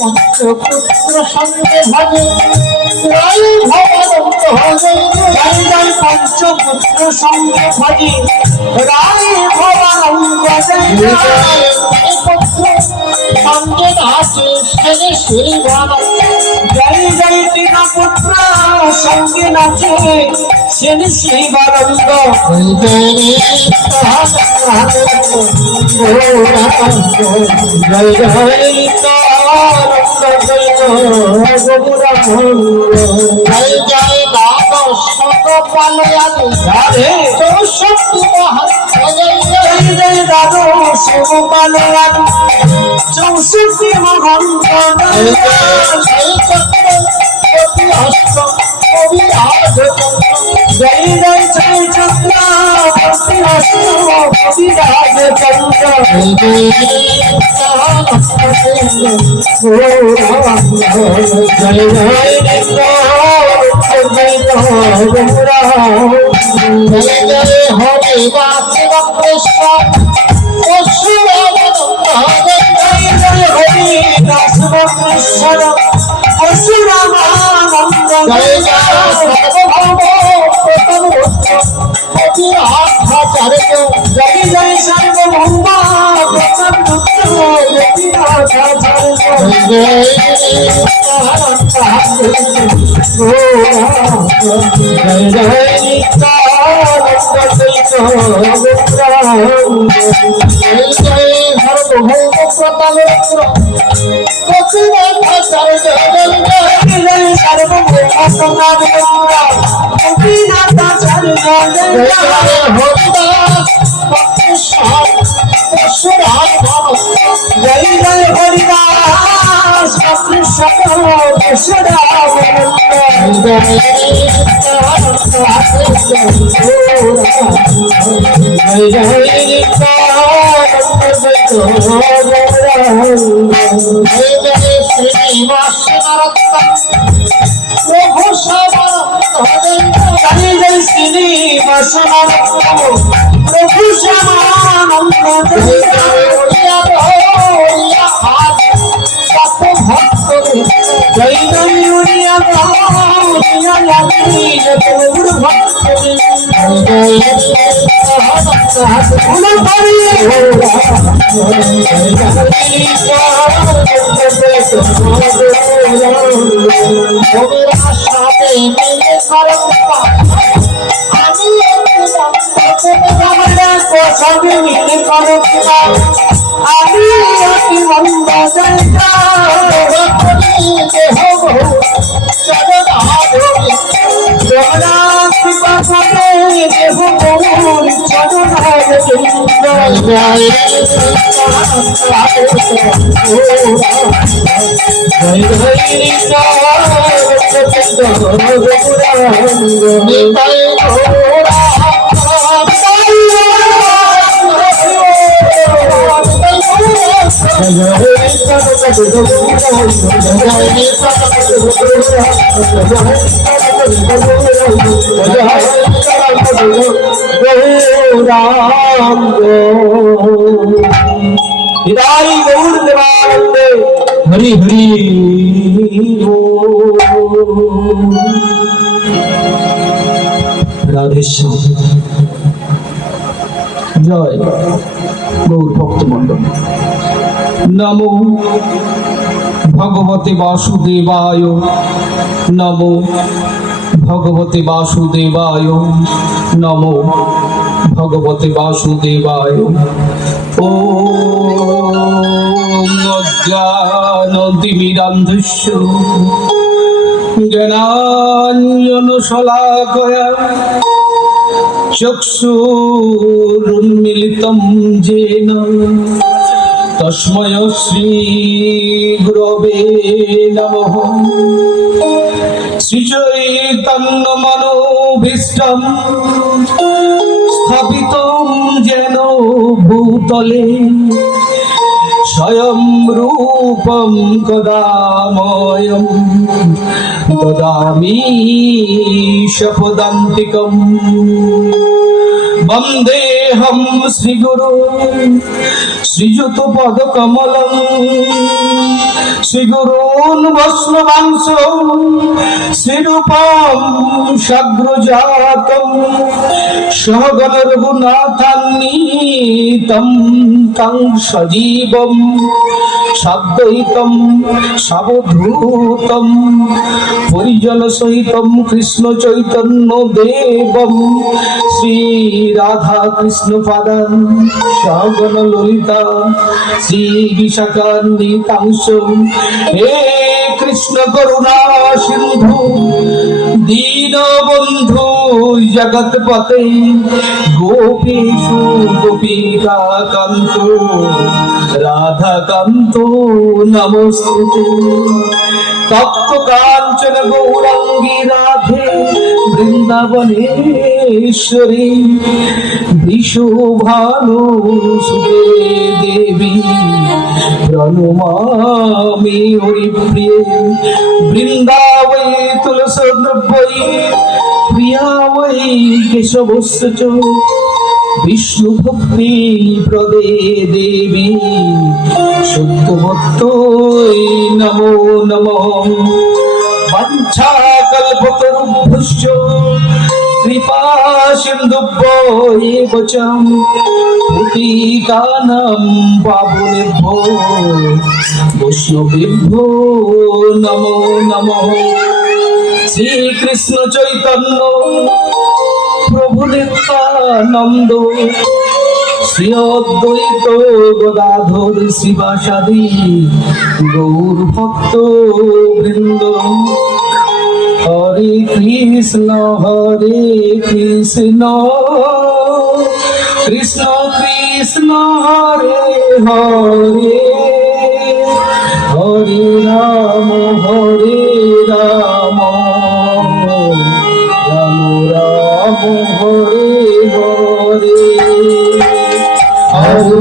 পঞ্চপুত্র সঙ্গে ভাবে পঞ্চপুত্র সঙ্গে ভাবে রায় ভবানন্দ সঙ্গে নাচে সেরে সেই ভাব জয় জয় তিনা পুত্র সঙ্গে নাচে সেরে সেই বানন্দ জয় জয় জয় জয় দাদা শত পালয়ানি চৌষট্টি মহান জয় জয় দাদা শত পালয়ানি চৌষট্টি মহান জয় জয় জয় চন্দ্র হরে বাসুদেব কৃষ্ণ পরশুরামানন্দ জয় জয় সর্বভৌম জয় জয় হরিদাস শ্রীনিবাস প্রভু প্রভু শ্যামানন্দ জয় জয় উড়িয়া প্রভুর ভক্ত সাথে মিলে সবে মিলে করো আমি অতি মন্দ জগন্নাথ কৃপা করে দেহ গৌর জগন্নাথ জয় हृदय गौर देवानंदे हरि हरि राधे श्याम जय गौर भक्त मंडल नमो भगवते वासुदेवाय नमो भगवते वासुदेवाय नमो भगवते वासुदेवाय ओ তিমিরান্ধস্য জ্ঞানাঞ্জন শলাকয়া চক্ষুरुन्मीलितं येन तस्मै श्री गुरवे नमः। श्रीचैतन्यमनोभीष्टं स्थापितं येन भूतले स्वयं रूपं कदा मह्यं ददामि शपदान्तिकम्। वन्देऽहं श्रीगुरो श्रीयुतपदकमलं श्रीगुरून् वैष्णवांश श्रीरूपं साग्रजातं सहगण रघुनाथान्वितं तं सजीवं साद्वैतं सावधूतं परिजन सहितं कृष्ण चैतन्य देवं श्री राधा कृष्ण पादान सहगण ललिता श्री विशाखान्वितांश। हे कृष्ण करुणा सिंधु दीनबंधु जगतपते गोपीषु गोपिका कान्तो राधा कान्तो नमोस्तुते। तप्त कांचन गौरांगी राधे वृंदावनेश्वरी विशुभानुसुते देवी प्रणमामि हरिप्रिये। वृंदावै तुलसीद्रव्यै प्रिया वै केशवस्य च विष्णु भक्ति प्रदे देवी शुद्धभक्तै नमो नमः। वंशाकल्पतरुभ्यश्च कृपा सिन्धुभ्यो च पतितानां पावनेभ्यो वैष्णवेभ्यो नमो नमः। श्री कृष्ण चैतन्य प्रभु नित्यानंद श्री अद्वैत गदाधर शिवासादि गौर भक्त वृंद। हरे कृष्ण कृष्ण कृष्ण हरे हरे हरे राम राम राम हरे हरे। हरे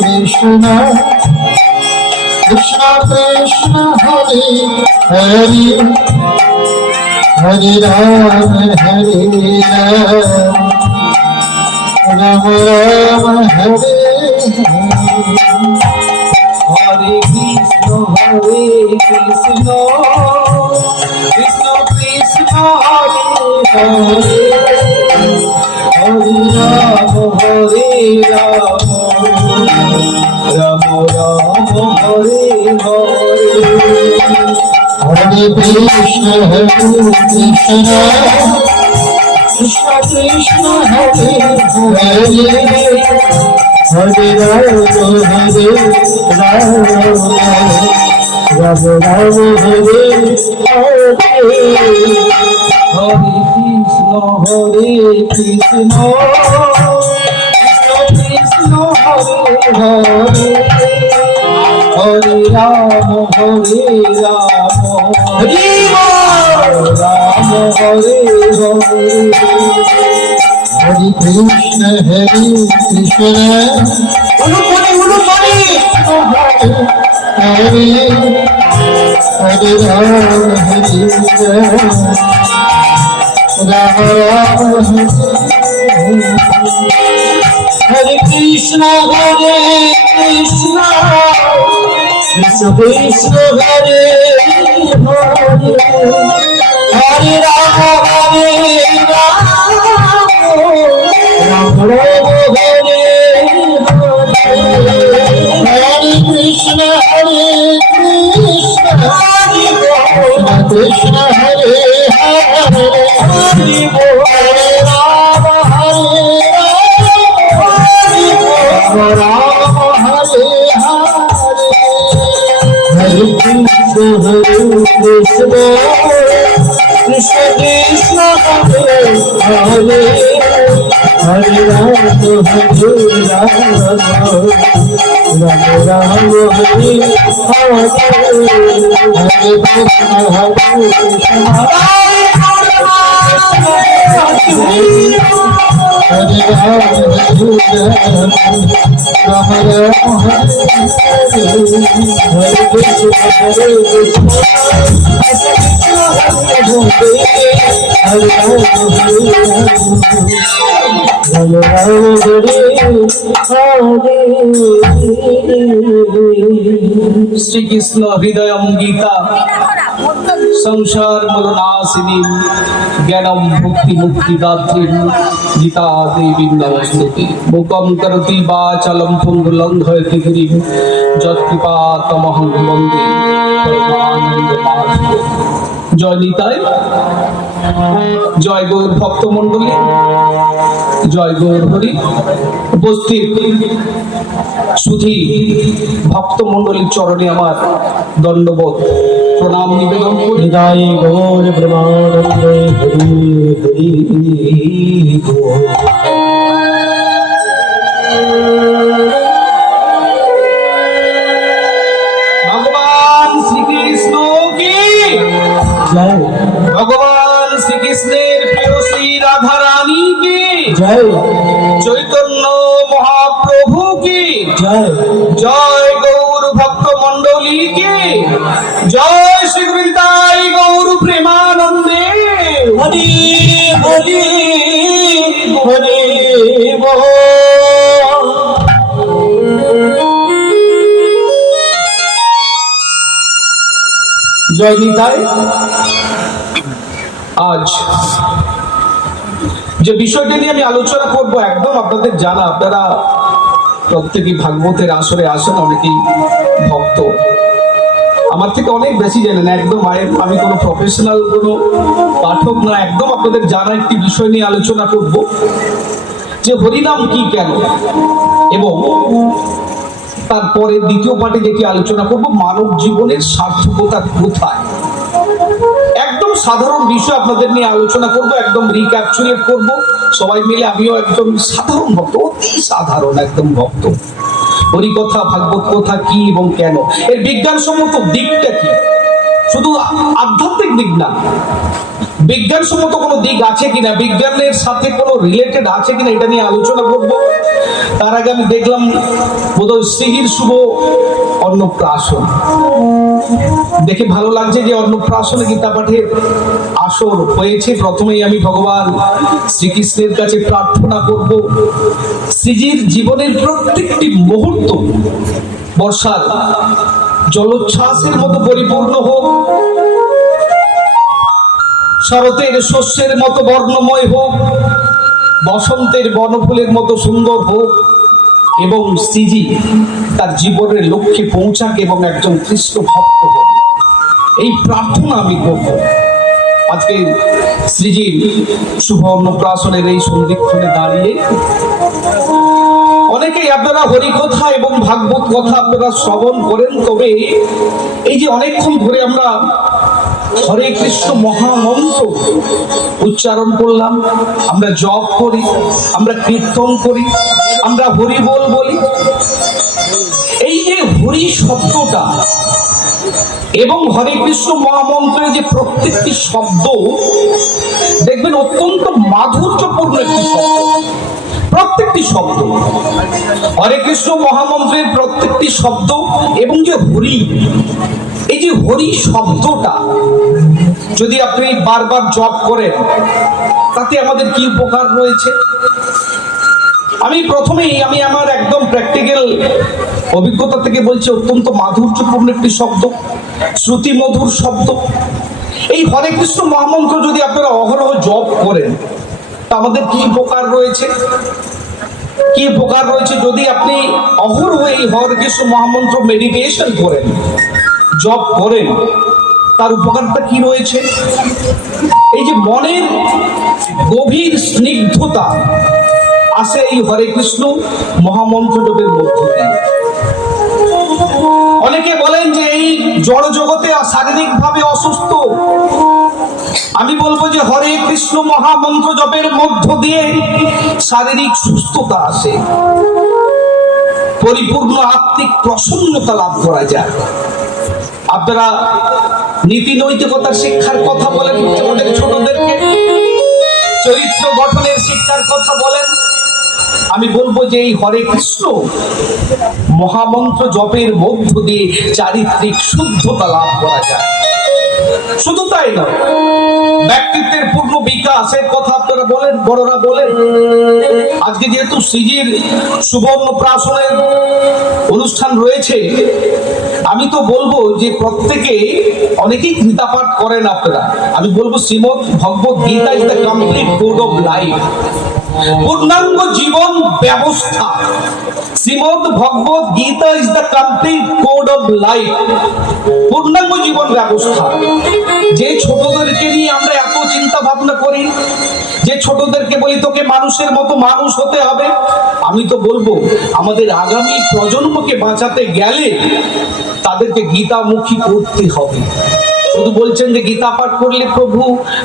कृष्ण कृष्ण कृष्ण हरे हरे हरे राम राम राम हरे हरे कृष्ण कृष्ण कृष्ण हरे हरे हरे राम राम राम हरे हरे। हरे कृष्ण कृष्ण कृष्ण हरे हरे हरे राम राम राम हरे हरे। हरे कृष्ण कृष्ण कृष्ण हरे हरे हरे राम हरे राम हरे हरे। हरे कृष्ण कृष्ण हरे हरे राम राम हरे। हरे कृष्ण कृष्ण कृष्ण हरे हरे हरे राम राम राम हरे हरे। हरे कृष्ण कृष्ण हरे हरे हरि बोल हरे राम हरि बोल राम हरे हरे হরে কৃষ্ণ কৃষ্ণ কৃষ্ণ হরে হরে হরে রাম হরে রাম রাম রাম হরে হরে হরে কৃষ্ণ হরে কৃষ্ণ হরে রাম হরে শ্রীকৃষ্ণ হৃদয়ম গীতা সংসার মরণাশিনী জ্ঞানম ভক্তি মুক্তি দাত্রী গীতা দেবী নমস্তুতে মুকম করতি বাচালম পুঙ্গলঙ্ঘয়তি গিরিম যৎকৃপা তমহং বন্দে পরমানন্দ মাধব। জয় নিতাই, জয় গৌর ভক্ত মন্ডলী, জয় গৌর হরি। উপস্থিত সুধী ভক্ত মন্ডলীর চরণে আমার দণ্ডবোধ প্রণাম নিবেদন করি। হৃদয় গৌর ব্রহ্মানন্দে হরি হরি গৌর। ভগবান শ্রীকৃষ্ণ কি জয় ভগবান শ্রীকৃষ্ণের প্রিয় শ্রী রাধা রানী কি জয় চৈতন্য মহাপ্রভু কি জয় জয় গৌর ভক্ত মন্ডলী কি জয় শ্রী বৃন্দাই গৌর প্রেমানন্দে হরি হরি হরি বল। জয় নিতাই। আজ যে বিষয়টি নিয়ে আমি আলোচনা করব একদম আপনাদের জানা, আপনারা প্রত্যেকই ভাগবতের আসরে আসেন, অনেকেই ভক্ত, আমার থেকে অনেক বেশি জানেন। একদম আমি কোনো প্রফেশনাল কোনো পাঠক না, একদম আপনাদের জানা একটি বিষয় নিয়ে আলোচনা করব যে হরিনাম কি, কেন, এবং তারপরে দ্বিতীয় পার্টে যেটি আলোচনা করব মানব জীবনের সার্থকতা কোথায়। একদম সাধারণ বিষয় আপনাদের নিয়ে আলোচনা করব, একদম রিক্যাপচুলেট করব সবাই মিলে। আমিও একদম সাধারণ ভক্ত, অতি সাধারণ একদম ভক্ত। হরি কথা, ভাগবত কথা কি এবং কেন, এর বিজ্ঞানসম্মত দিকটা কি, শুধু আধ্যাত্মিক দিক না, বিজ্ঞানসম্মত কোনো দিক আছে কিনা, বিজ্ঞানের সাথে কোনো রিলেটেড আছে কিনা, এটা নিয়ে আলোচনা করব। তার আগে আমি দেখলাম বোধহয় শ্রীজির শুভ অন্নপ্রাশন, দেখে ভালো লাগছে যে অন্নপ্রাশনে গীতা পাঠের আসর হয়েছে। প্রথমেই আমি ভগবান শ্রীকৃষ্ণের কাছে প্রার্থনা করব শ্রীজির জীবনের প্রত্যেকটি মুহূর্ত বর্ষার জলোচ্ছ্বাসের মতো পরিপূর্ণ হোক, শরতের শস্যের মতো বর্ণময় হোক, বসন্তের বনফুলের মতো সুন্দর হোক, এবং শ্রীজি তার জীবনের লক্ষ্যে পৌঁছাক এবং একজন কৃষ্ণ ভক্ত হোক, এই প্রার্থনা আমি করব। আজকে শ্রীজির শুভ অন্নপ্রাশনের এই সন্ধিক্ষণে দাঁড়িয়ে অনেকেই আপনারা হরিকথা এবং ভাগবত কথা আপনারা শ্রবণ করেন, তবে এই যে অনেকক্ষণ ধরে আমরা হরে কৃষ্ণ মহামন্ত্র উচ্চারণ করলাম, আমরা জপ করি, আমরা কীর্তন করি, আমরা হরি বল বলি, এই যে হরি শব্দটা এবং হরে কৃষ্ণ মহামন্ত্রের যে প্রত্যেকটি শব্দ দেখবেন অত্যন্ত মাধুর্যপূর্ণ একটি শব্দ। প্রত্যেকটি শব্দ হরে কৃষ্ণ মহামন্ত্রের প্রত্যেকটি শব্দ এবং যে হরি, এই যে হরি শব্দটা যদি আপনি বারবার জপ করেন তাতে আমাদের কি উপকার রয়েছে। আমি প্রথমেই আমার একদম প্র্যাকটিক্যাল অভিজ্ঞতা থেকে বলছি, অত্যন্ত মাধুর্যপূর্ণ একটি শব্দ, শ্রুতি মধুর শব্দ। এই হরে কৃষ্ণ মহামন্ত্র যদি আপনারা অহরহ জপ করেন তা আমাদের কি উপকার রয়েছে, কি উপকার রয়েছে যদি আপনি অহরহ এই হরে কৃষ্ণ মহামন্ত্র মেডিটেশন করেন, জপ করেন, তার উপকারটা কি রয়েছে। এই যে মনের গভীর স্নিগ্ধতা আসে এই হরে কৃষ্ণ মহামন্ত্র জপের মধ্য দিয়ে। অনেকে বলেন যে এই জড় জগতে শারীরিক ভাবে অসুস্থ, আমি বলবো যে হরে কৃষ্ণ মহামন্ত্র জপের মধ্য দিয়ে শারীরিক সুস্থতা আসে, পরিপূর্ণ আত্মিক প্রসন্নতা লাভ করা যায়। আপনারা নীতি নৈতিকতার শিক্ষার কথা বলেন আমাদের ছোটদেরকে, চরিত্র গঠনের শিক্ষার কথা বলেন, আমি বলবো যে এই হরে কৃষ্ণ মহামন্ত্র জপের মধ্য দিয়ে চারিত্রিক শুদ্ধতা লাভ করা যায়। শুধু তাই নয়, ব্যক্তিত্বের পূর্ণ বিকাশের কথা আপনারা বলেন, বড়রা বলেন। আজকে যেহেতু শ্রীজির সুবর্ণ প্রাশনের অনুষ্ঠান রয়েছে, আমি তো বলবো যে প্রত্যেকে অনেকেই গীতা পাঠ করেন আপনারা, আমি বলবো Srimad Bhagavad Gita is the complete code of life, পূর্ণাঙ্গ জীবন ব্যবস্থা। Srimad Bhagavad Gita is the complete code of life, পূর্ণাঙ্গ জীবন ব্যবস্থা। যে ছোটদেরকে নিয়ে আমরা এত চিন্তা ভাবনা করি, যে ছোটদেরকে বলি তোকে মানুষের মতো মানুষ হতে হবে, আমি তো বলবো আমাদের আগামী প্রজন্মকে বাঁচাতে গেলে তাদেরকে গীতামুখী করতে হবে। শুধু বলছেন যে গীতা পাঠ করলে প্রভু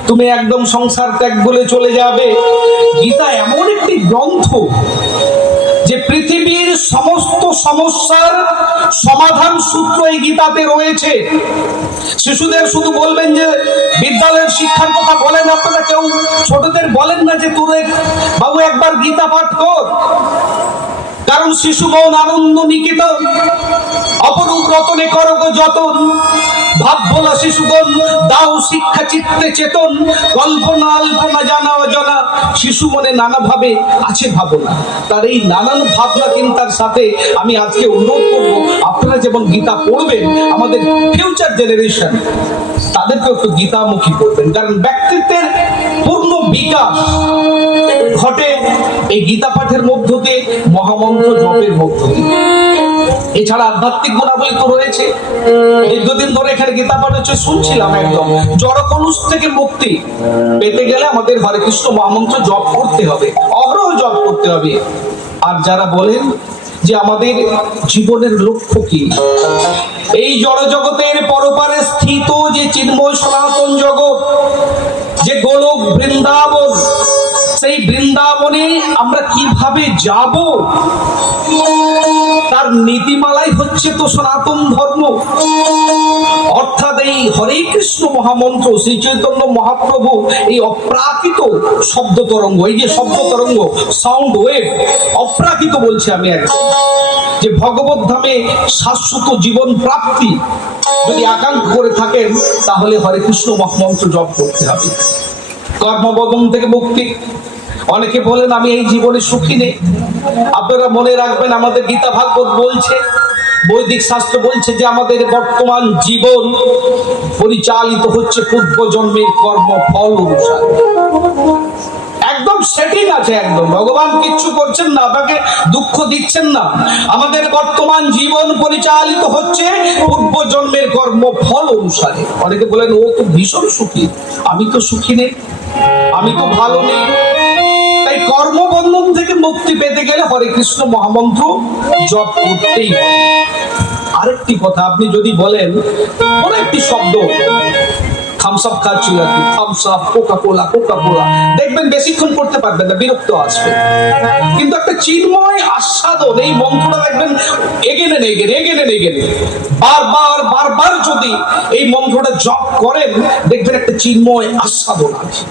তুমি একদম সংসার ত্যাগ বলে চলে যাবে। গীতা এমন একটি গ্রন্থ যে পৃথিবীর সমস্ত সমস্যার সমাধান সূত্র এই গীতাতে রয়েছে। শিশুদের শুধু বলবেন যে বিদ্যালয়ের শিক্ষার কথা বলেন আপনারা, কেউ ছোটদের বলেন না যে তোরে বাবু একবার গীতা পাঠ কর, কারণ শিশু মন আনন্দ নিকেতন, অপরূপ রতনে করগ যতন, ভাব ভোলা শিশুগণ দাও শিক্ষা চিত্তে চেতন, কল্পনা আল্পনা জানা অজানা, শিশু মনে নানা ভাবে আছে ভাবনা। তার এই নানান ভাবনা চিন্তার সাথে আমি আজকে অনুরোধ করব আপনারা যেমন গীতা পড়বেন, আমাদের ফিউচার জেনারেশন তাদেরকে একটু গীতামুখী করবেন, কারণ ব্যক্তিত্বের পূর্ণ বিকাশ ঘটে এই গীতা পাঠের মধ্য দিয়ে, মহামন্ত্র জপের মধ্য দিয়ে। এছাড়া আধ্যাত্মিক গুণাবলী তো রয়েছে। দীর্ঘদিন ধরে এখানে গীতা পাঠ হচ্ছে, শুনছিলাম একদম জড় কলুষ থেকে মুক্তি পেতে গেলে আমাদের হরে কৃষ্ণ মহামন্ত্র জপ করতে হবে, অগ্রহ জপ করতে হবে। আর যারা বলেন যে আমাদের জীবনের লক্ষ্য কি, এই জড় জগতের পরপারে স্থিত যে চিন্ময় সনাতন জগৎ, যে গোলক বৃন্দাবন, সেই বৃন্দাবনে আমরা কিভাবে যাব, তার নীতিমালাই হচ্ছে তো সনাতন ধর্ম। অর্থাৎ এই হরে কৃষ্ণ মহামন্ত্র শ্রী চৈতন্য মহাপ্রভু এই অপ্রাকৃত শব্দ তরঙ্গ, এই যে শব্দ তরঙ্গ সাউন্ড ওয়েভ, অপ্রাকৃত বলছি আমি একদম, যে ভগবত ধামে শাশ্বত জীবন প্রাপ্তি যদি আকাঙ্ক্ষা করে থাকেন, তাহলে হরে কৃষ্ণ মহামন্ত্র জপ করতে হবে। কর্মবন্ধন থেকে মুক্তি। অনেকে বলেন আমি এই জীবনে সুখী নেই। আপনারা মনে রাখবেন আমাদের গীতা ভাগবত বলছে, বৈদিক শাস্ত্র বলছে যে আমাদের বর্তমান জীবন পরিচালিত হচ্ছে পূর্ব জন্মের কর্মফল অনুসারে। একদম সেটিং আছে, একদম ভগবান কিচ্ছু করছেন না, আপনাকে দুঃখ দিচ্ছেন না। আমাদের বর্তমান জীবন পরিচালিত হচ্ছে পূর্ব জন্মের কর্মফল অনুসারে। অনেকে বলেন ও তো ভীষণ সুখী, আমি তো সুখী নেই, আমি তো ভালো নেই। তাই কর্মবন্ধন থেকে মুক্তি পেতে গেলে হরে কৃষ্ণ মহামন্ত্র জপ করতেই হবে। আরেকটি কথা, আপনি যদি বলেন কোন একটি শব্দ, থামস আপ খাচ্ছি আর Thums Up, Coca Cola, Coca Cola, দেখবেন বেশিক্ষণ করতে পারবেন না, বিরক্ত আসবে। কিন্তু একটা চিন্ময় আস্বাদন, এই মন্ত্রটা দেখবেন এগেনে এগেনে বারবার বারবার যদি এই মন্ত্রটা জপ করেন, দেখবেন একটা চিন্ময় আস্বাদন আছে,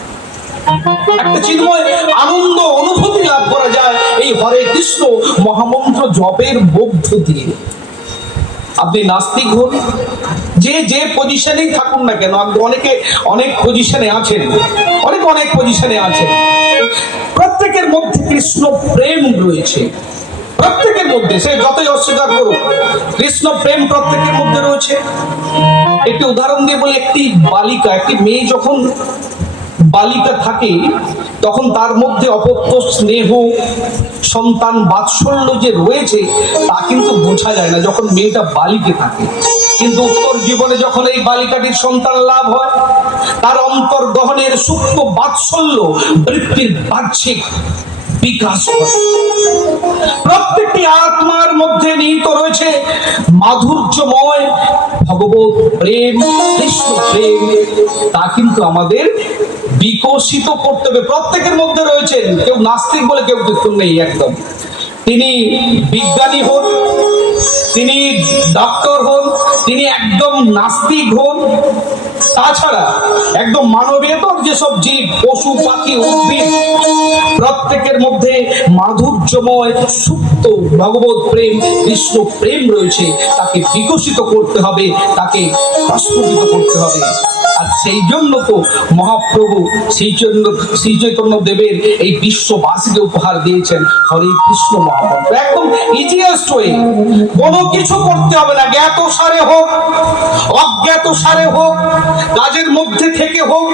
একটা চিন্ময় আনন্দ অনুভূতি লাভ করা যায় এই হরে কৃষ্ণ মহামন্ত্র জপের মধ্য দিয়ে। আপনি নাস্তিক হন, যে যে পজিশনেই থাকুন না কেন, অনেকে অনেক পজিশনে আছেন, অনেক পজিশনে আছেন, প্রত্যেকের মধ্যে কৃষ্ণ প্রেম রয়েছে, প্রত্যেকের মধ্যে, সে যতই অস্বীকার করুক, কৃষ্ণ প্রেম প্রত্যেকের মধ্যে রয়েছে। একটি উদাহরণ দিয়ে বলি, একটি বালিকা, একটি মেয়ে যখন বালিকা থাকে, তখন তার মধ্যে অপত্য স্নেহ, সন্তান বাৎসল্য যে রয়েছে তা কিন্তু বোঝা যায় না যখন মেয়েটা বালিকে থাকে। কিন্তু উত্তর জীবনে যখন এই বালিকাটির সন্তান লাভ হয়, তার অন্তর্গহনের সূক্ষ্ম বাৎসল্য বৃত্তির বাহ্যিক বিকাশ ঘটে। প্রত্যেকটি আত্মার মধ্যে নিহিত রয়েছে মাধুর্যময় ভগবত প্রেম, কৃষ্ণ প্রেম, তা কিন্তু আমাদের বিকশিত করতে হবে। প্রত্যেকের মধ্যে রয়েছেন, কেউ নাস্তিক বলে কেউ কিন্তু নেই একদম। তিনি বিজ্ঞানী হন, তিনি ডক্টর হন, তিনি একদম নাস্তিক হন, তাছাড়া একদম মানবেতর যেসব জীব, পশু পাখি উদ্ভিদ, প্রত্যেকের মধ্যে মাধুর্যময় সুপ্ত ভগবত প্রেম, কৃষ্ণ প্রেম রয়েছে। তাকে বিকশিত করতে হবে, তাকে প্রস্ফুটিত করতে হবে। আর সেই জন্য তো মহাপ্রভু শ্রী চৈতন্য দেবের এই বিশ্ববাসীকে উপহার দিয়েছেন হরে কৃষ্ণ মহামন্ত্র। একদম ইজিয়েস্ট ওয়ে, কোনো কিছু করতে হবে না, জ্ঞাত সারে হোক অজ্ঞাত সারে হোক, কাজের মধ্যে থেকে হোক,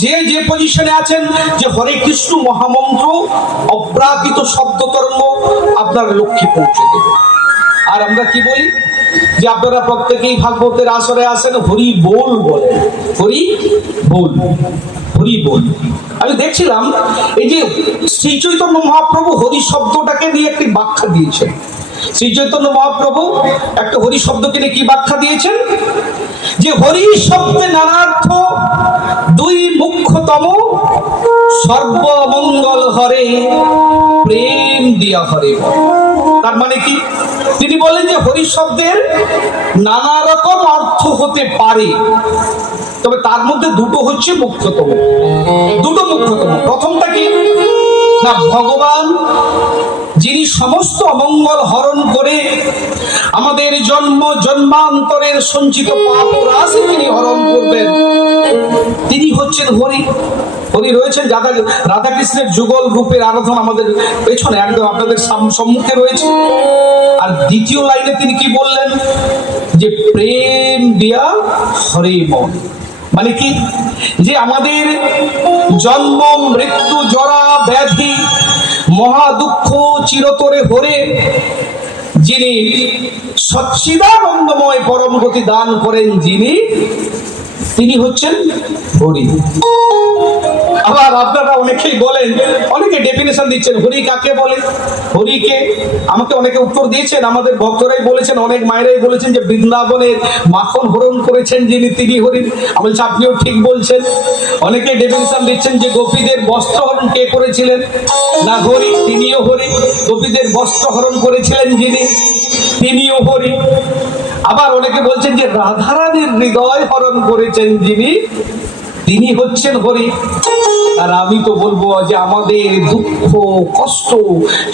যে যে পজিশনে আছেন, যে হরে কৃষ্ণ মহামন্ত্র অপ্রাকৃত শব্দ তরঙ্গ আপনার লক্ষ্যে পৌঁছে দেবে। আর আমরা কি বলি যে আপনারা প্রত্যেকেই ভাগবতের আসরে আসেন, হরি বল বলে, হরি বল, হরি বল। আমি দেখছিলাম এই যে শ্রী চৈতন্য মহাপ্রভু হরি শব্দটাকে নিয়ে একটি ব্যাখ্যা দিয়েছেন। শ্রী চৈতন্য মহাপ্রভু একটা হরি শব্দকে নিয়ে কি ব্যাখ্যা দিয়েছেন, যে হরি শব্দে নানার্থ, দুই মুখ্যতম, সর্বমঙ্গল হরে, প্রেম দিয়া হরে। তার মানে কি, তিনি বলেন যে হরি শব্দের নানা রকম অর্থ হতে পারে, তবে তার মধ্যে দুটো হচ্ছে মুখ্যতম, দুটো মুখ্যতম। প্রথমটা কি না, ভগবান যিনি সমস্ত অমঙ্গল হরণ করে আমাদের জন্ম জন্মান্তরের সঞ্চিত পাপ ও রাশি তিনি হরণ করবেন, তিনি হচ্ছেন হরি। হরি রয়েছেন রাধাকৃষ্ণের যুগল রূপের আরাধনা আমাদের পেছনে একদম আপনাদের সম্মুখে রয়েছে। আর দ্বিতীয় লাইনে তিনি কি বললেন, যে প্রেম দিয়া হরে মন। মানে কি, যে আমাদের জন্ম মৃত্যু জরা ব্যাধি মহা দুঃখ চিরতরে হরে যিনি সচ্চিদানন্দময় পরম গতি দান করেন, যিনি, তিনি হচ্ছেন হরি। আবার আপনারা অনেকেই বলেন, অনেকে ডেফিনেশন দিচ্ছেন হরি কাকে বলে, হরিকে আমাকে অনেকে উত্তর দিয়েছেন, আমাদের ভক্তরাই বলেছেন, অনেক মায়েরাই বলেছেন যে বৃন্দাবনের মাখন হরণ করেছেন যিনি, তিনি হরি। আমি বলছি আপনিও ঠিক বলছেন। অনেকে ডেফিনেশন দিচ্ছেন যে গোপীদের বস্ত্র হরণ কে করেছিলেন, না হরি, তিনিও হরি। গোপীদের বস্ত্র হরণ করেছিলেন যিনি, তিনিও হরি। আবার অনেকে বলছেন যে রাধারানীর হৃদয় হরণ করেছেন যিনি, তিনি হচ্ছেন হরি। আর আমি তো বলবো যে আমাদের দুঃখ কষ্ট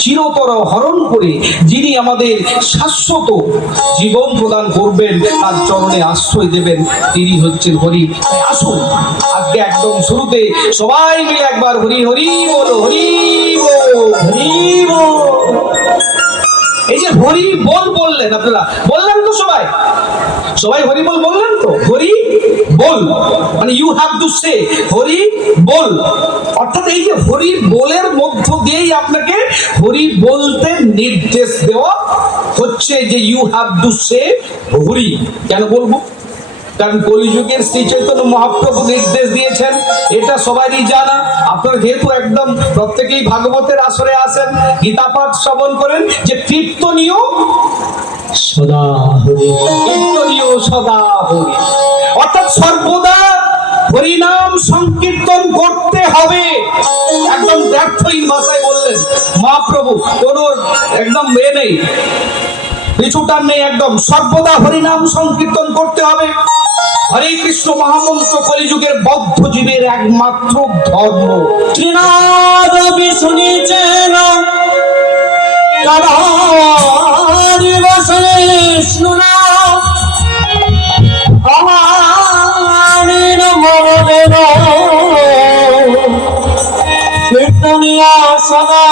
চিরতর হরণ করে যিনি আমাদের শাশ্বত জীবন প্রদান করবেন, তার চরণে আশ্রয় দেবেন, তিনি হচ্ছেন হরি। আসুন আজকে একদম শুরুতে সবাই মিলে একবার হরি হরি বলো, হরি বল, হরি বল। এই যে হরি বল বললেন, আপনারা বললেন তো, সবাই সবাই হরি বল বললেন তো, হরি বল মানে you have to say Hari বল। অর্থাৎ এই যে হরি বলের মধ্য দিয়েই আপনাকে হরি বলতে নির্দেশ দেওয়া হচ্ছে, যে you have to say Hari. কেন বলবো, কারণ কলিযুগের শ্রী চৈতন্য মহাপ্রভু নির্দেশ দিয়েছেন, এটা সবারই জানা। আপনারা যেহেতু একদম প্রত্যেকেই ভাগবতের আসরে আসেন, গীতা পাঠ শ্রবণ করেন, যে কীর্তনীয় সদা হরি, কীর্তনীয় সদা হরি, অর্থাৎ সর্বদা হরিনাম সংকীর্তন করতে হবে। একদম ব্যর্থহীন ভাষায় বললেন মহাপ্রভু, কোন একদম নেই, পিছুটার নেই, একদম সর্বদা হরিনাম সংকীর্তন করতে হবে। হরে কৃষ্ণ মহামন্ত্র কলিযুগের বদ্ধ জীবের একমাত্র ধর্ম। শ্রীনাথ শুনেছেন কারারি বসে শুনা আমাদের মনের কীর্তনিয়া সদা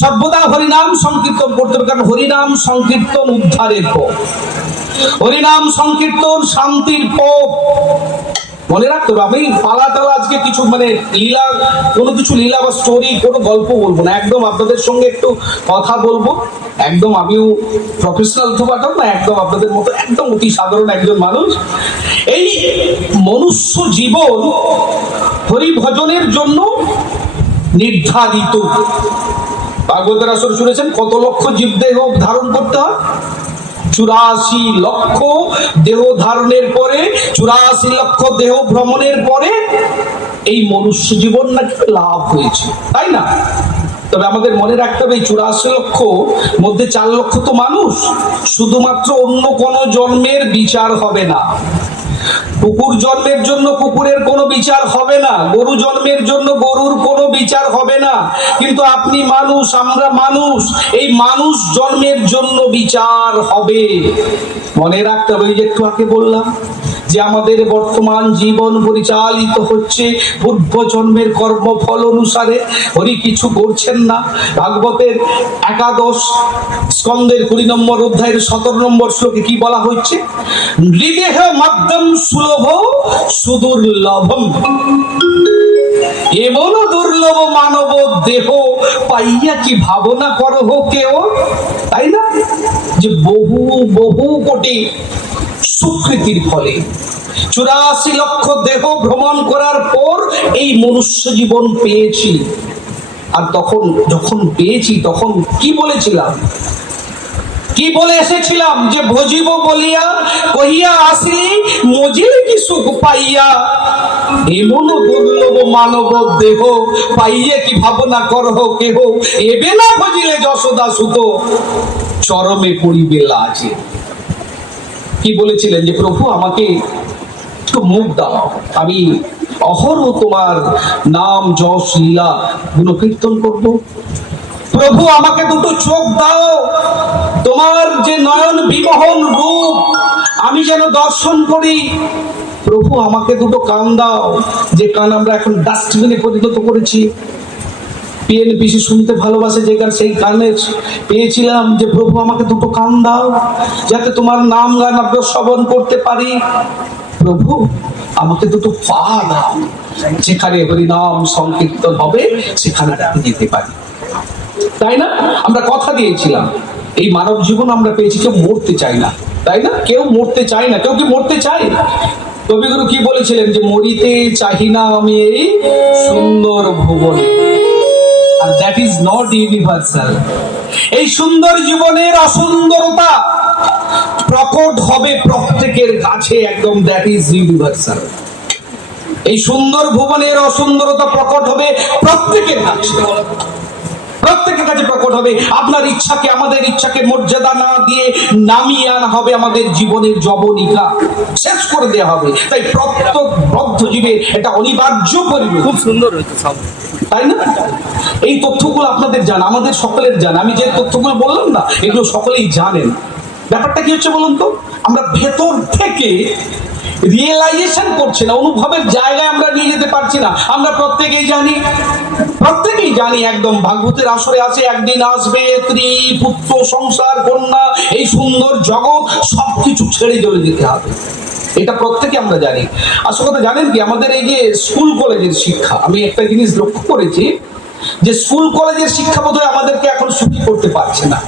সর্বদা হরিনাম সংকীর্তন করতে হবে, কারণ হরিনাম সংকীর্তন উদ্ধারের পথ, হরিনাম সংকীর্তন শান্তির পথ। মনে রাখতে হবে, আমি পালাটালা আজকে কিছু মানে লীলা, কোনো কিছু লীলা বা স্টোরি, কোনো গল্প বলবো না, একদম আপনাদের সঙ্গে একটু কথা বলবো। একদম আমিও প্রফেশনাল তো পাঠাও না, একদম আপনাদের মতো একদম অতি সাধারণ একজন মানুষ। এই মনুষ্য জীবন হরি ভজনের জন্য নির্ধারিত। ভাগবতের আসর শুনেছেন কত লক্ষ জীব দেহ ধারণ করতে হয়? 84 লক্ষ দেহ ধারণের পরে, 84 লক্ষ দেহ ভ্রমণের পরে এই মনুষ্য জীবন নাকি লাভ হয়েছে, তাই না? তবে আমাদের মনে রাখতে হবে, এই 84 লক্ষ মধ্যে 4 লক্ষ তো মানুষ। শুধুমাত্র অন্য কোন জন্মের বিচার হবে না। কুকুর জন্মের জন্য কুকুরের কোনো বিচার হবে না, গরু জন্মের জন্য গরুর কোনো বিচার হবে না, কিন্তু আপনি মানুষ, আমরা মানুষ, এই মানুষ জন্মের জন্য বিচার হবে। মনে রাখতে হবে, যে একটু আগে বললাম যে আমাদের বর্তমান জীবন পরিচালিত হচ্ছে পূর্ব জন্মের কর্মফল অনুসারে। হরি কিছু করছেন না। ভাগবতের 11 স্কন্ধের 20 নম্বর অধ্যায়ের 17 নম্বর শ্লোকে কি বলা হচ্ছে? নৃদেহ মধ্যম সুলভ সুদুর্লভম, এমন দুর্লভ মানব দেহ পাইয়া কি ভাবনা করহ কেউ। তাই না? যে বহু বহু কোটি সুকৃতির ফলে 84 লক্ষ দেহ ভ্রমণ করার পর এই মনুষ্য জীবন পেয়েছি। আর তখন যখন পেয়েছি তখন কি বলেছিলাম, কি বলে এসেছিলাম? যে ভজিব বলিয়া কহিয়া আসিলি, মজিলে কি সুখ পাইয়া, এমন দুর্লভ মানব দেহ পাইয়া কি ভাবনা করহ কেহ, এবে না ভজিলে যশোদা সুত, চরমে পড়িবে লাজে। কি বলেছিলেন? যে প্রভু আমাকে একটু মুখ দাও, আমি অহরহ তোমার নাম যশ লীলা গুণকীর্তন করব। প্রভু আমাকে দুটো চোখ দাও, তোমার যে নয়ন বিমোহন রূপ আমি যেন দর্শন করি। প্রভু আমাকে দুটো কান দাও, যে কান আমরা এখন ডাস্টবিনে পরিণত করেছি। পিএনপিসি শুনতে ভালোবাসে যে গান, সেই কানে পেয়েছিলাম যে প্রভু আমাকে দুটো কান দাও, যাতে তোমার নাম গান আমরা শ্রবণ করতে পারি। প্রভু আমাকে দুটো পা দাও, যেখানে হরিনাম সংকীর্তন হবে সেখানে যেতে পারি। তাই না? আমরা কথা দিয়েছিলাম, এই মানব জীবন আমরা পেয়েছি, কেউ মরতে চাই না, তাই না? কেউ মরতে চাই না। কেউ কি মরতে চায়? কবিগুরু কি বলেছিলেন? যে মরিতে চাহি না আমি এই সুন্দর ভুবনে। আর দ্যাট ইজ নট ইউনিভার্সাল। এই সুন্দর জীবনের অসুন্দরতা প্রকট হবে প্রত্যেকের কাছে, একদম দ্যাট ইজ ইউনিভার্সাল। এই সুন্দর ভুবনের অসুন্দরতা প্রকট হবে প্রত্যেকের কাছে, প্রত্যেকের কাছে প্রকট হবে। আপনার ইচ্ছাকে, আমাদের ইচ্ছাকে মর্যাদা না দিয়ে নামিয়ে আনা হবে, আমাদের জীবনের যবনিকা শেষ করে দেওয়া হবে। তাই প্রত্যেক বদ্ধ জীবের এটা অনিবার্য পরিবেশ। খুব সুন্দর হয়েছে সব, তাই না? এই তথ্যগুলো আপনাদের জানা, আমাদের সকলের জানা। আমি যে তথ্যগুলো বললাম না, এগুলো সকলেই জানেন। ব্যাপারটা কি হচ্ছে বলুন তো? আমরা ভেতর থেকে রিয়েলাইজেশন করছি না, অনুভবের জায়গায় আমরা নিয়ে যেতে পারছি না। আমরা প্রত্যেকেই জানি, প্রত্যেকেই জানি একদম, ভাগবতের আসরে আছে একদিন আসবে স্ত্রী পুত্র সংসার কন্যা, এই সুন্দর জগৎ সবকিছু ছেড়ে চলে যেতে হবে। এটা প্রত্যেকে আমরা জানি। আসল কথা জানেন কি, আমাদের এই যে স্কুল কলেজের শিক্ষা, আমি একটা জিনিস লক্ষ্য করেছি, যে স্কুল কলেজের শিক্ষা বোধহয় আমাদেরকে এখন সুখী করতে পারছে না।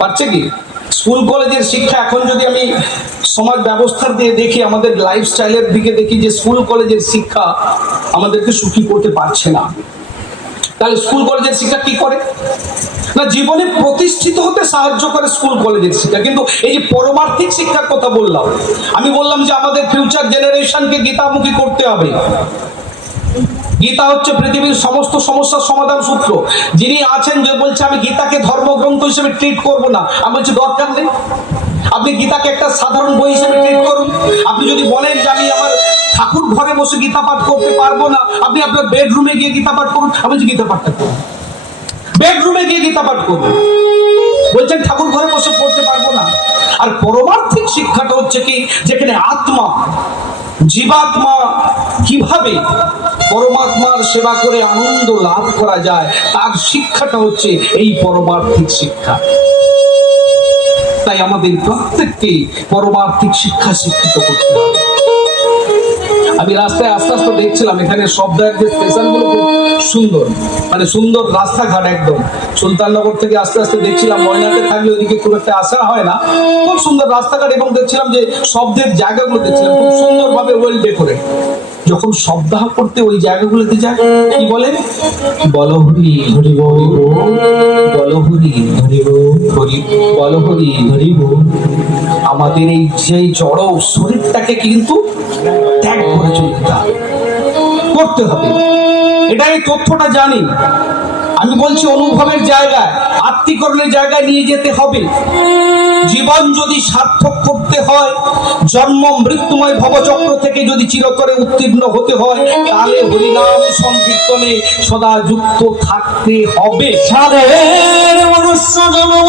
পারছে কি? স্কুল কলেজের শিক্ষা এখন যদি আমি সমাজ ব্যবস্থার দিয়ে দেখি, আমাদের লাইফস্টাইলের দিকে দেখি, যে স্কুল কলেজের শিক্ষা আমাদেরকে সুখী করতে পারছে না। তাহলে স্কুল কলেজের শিক্ষা কি করে না? জীবনে প্রতিষ্ঠিত হতে সাহায্য করে স্কুল কলেজের শিক্ষা। কিন্তু এই যে পরমার্থিক শিক্ষার কথা বললাম, আমি বললাম যে আমাদের ফিউচার জেনারেশনকে গীতামুখী করতে হবে। গীতা হচ্ছে পৃথিবীর সমস্ত সমস্যার সমাধান সূত্র। যিনি আছেন যে বলছে আমি গীতাকে ধর্মগ্রন্থ হিসেবে ট্রিট করব না, আমি বলছি দরকার নেই। আপনি গীতাকে একটা সাধারণ বই হিসেবে ট্রিট করুন। আপনি যদি বলেন যে আমি আমার ঠাকুর ঘরে বসে গীতা পাঠ করতে পারবো না, আপনি আপনার বেডরুমে গিয়ে গীতা পাঠ করুন। আমি বলছি গীতা পাঠটা করুন, বেডরুমে গিয়ে গীতা পাঠ করুন। বলছেন ঠাকুর ঘরে বসে পড়তে পারবো না। আর পরমার্থিক শিক্ষাটা হচ্ছে কি, যেখানে আত্মা জীবাত্মা কিভাবে পরমাত্মার সেবা করে আনন্দ লাভ করা যায়, তার শিক্ষাটা হচ্ছে এই পরমার্থিক শিক্ষা। তাই আমাদের প্রত্যেককে পরমার্থিক শিক্ষা শিক্ষিত করতে হবে। আমি রাস্তায় আস্তে আস্তে দেখছিলাম, এখানে শব্দের যে স্টেশনগুলো খুব সুন্দর, মানে সুন্দর রাস্তাঘাট একদম। সুলতাননগর থেকে আস্তে আস্তে দেখছিলাম, ময়নাতে থাকলে ওইদিকে খুব একটা আসা হয় না, খুব সুন্দর রাস্তাঘাট, এবং দেখছিলাম যে শব্দের জায়গাগুলো দেখছিলাম খুব সুন্দরভাবে ওয়েল ডেকোরেট। যখন সপ্তাহ করতে ওই জায়গাগুলোতে যায় কি বলে? বলো হরি হরি বল, বলো হরি হরি বল, হরি বলো হরি হরি বল। আমাদের এই যে জড় শরীরটাকে কিন্তু ত্যাগ করে চলতে হবে, করতে হবে। এটা এই তথ্যটা জানি। আমি বলছি অনুভবের জায়গায়, আত্মীকরণের জায়গায় নিয়ে যেতে হবে। জীবন যদি সার্থক করতে হয়, জন্ম মৃত্যুময় ভবচক্র থেকে যদি চিরতরে উত্তীর্ণ হতে হয়, তাহলে হরিনাম সংকীর্তনে সদা যুক্ত থাকতে হবে। সাধের মনুষ্য জন্ম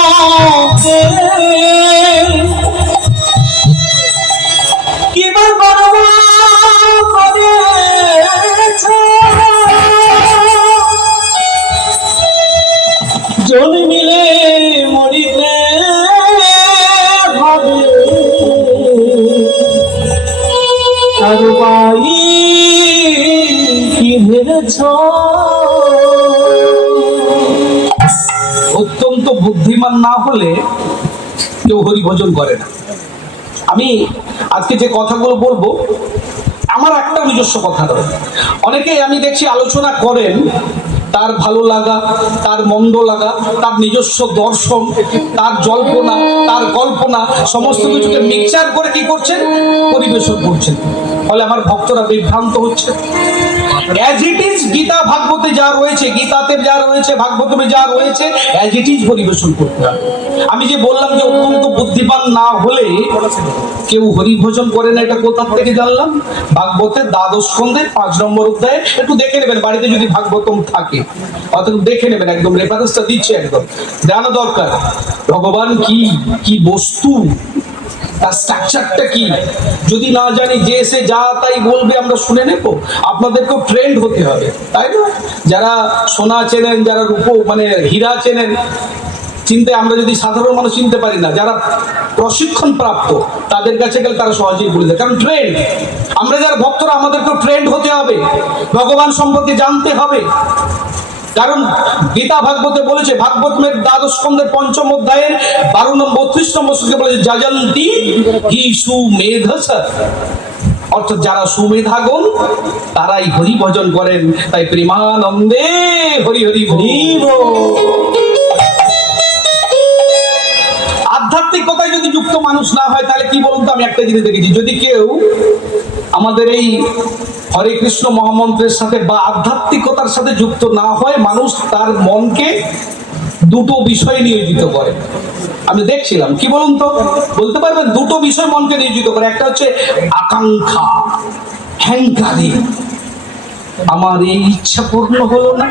কিবা কর্ম করেছ, জন্মিলে মরিতে হবে, তার বাই কি ভেবেছ? অত্যন্ত বুদ্ধিমান না হলে কেউ হরিভজন করে না। আমি আজকে যে কথাগুলো বলবো আমার একটা নিজস্ব কথা নয়। অনেকেই আমি দেখছি আলোচনা করেন, তার ভালো লাগা, তার মন্দ লাগা, তার নিজস্ব দর্শন, তার জল্পনা, তার কল্পনা সমস্ত কিছুকে মিক্সচার করে কি করছেন? পরিবেশন করছেন। ফলে আমার ভক্তরা বিভ্রান্ত হচ্ছে। অ্যাজ ইট ইজ গীতা ভাগবতে যা রয়েছে, গীতাতে যা রয়েছে, ভাগবতমে যা রয়েছে, অ্যাজ ইট ইজ পরিবেশন করতে হবে। আমি যে বললাম যে অত্যন্ত বুদ্ধিমান না হলে কেউ হরিভজন করে না, এটা কোথা থেকে জানলাম? ভাগবতের দ্বাদশ স্কন্ধের 5 নম্বর অধ্যায়ে একটু দেখে নেবেন, বাড়িতে যদি ভাগবতম থাকে অত দেখে নেবেন, একদম রেফারেন্সটা দিচ্ছে, একদম জানা দরকার। ভগবান কি কি বস্তু, তার স্ট্রাকচারটা কি যদি না জানি, যে এসে যা তাই বলবে আমরা শুনে নেব। আপনাদেরকেও ট্রেন্ড হতে হবে, তাই না? যারা সোনা চেনেন, যারা রূপো মানে হীরা চেনেন, চিনতে আমরা যদি সাধারণ মানুষ চিনতে পারি না, যারা প্রশিক্ষণ প্রাপ্ত তাদের কাছে গেলে তারা সহজেই বলে দেয়, কারণ ট্রেন্ড। আমরা যারা ভক্তরা আমাদেরকেও ট্রেন্ড হতে হবে, ভগবান সম্পর্কে জানতে হবে। কারণ গীতা ভাগবতে বলেছে, ভাগবতের দ্বাদশ স্কন্ধের 5ম অধ্যায়ের 12 নম্বর 32 নম্বর শ্লোকে বলেছে, যাজন্তি হি সুমেধস, অর্থাৎ যারা সুমেধাগণ তারাই হরি ভজন করেন। তাই প্রেমানন্দে হরি হরি হরি বল। আধ্যাত্মিকতায় যদি যুক্ত মানুষ না হয় তাহলে কি বলুন তো? আমি একটা জিনিস দেখেছি, যদি কেউ আমাদের এই হরে কৃষ্ণ মহামন্ত্রের সাথে বা আধ্যাত্মিকতার সাথে যুক্ত না হয়, মানুষ তার মনকে দুটো বিষয় নিয়োজিত করে। আমি দেখছিলাম, কি বলুন তো? বলতে পারবেন? দুটো বিষয় মনকে নিয়োজিত করে। একটা হচ্ছে আকাঙ্ক্ষা, হ্যাংকারি, আমার এই ইচ্ছা পূর্ণ হলো না,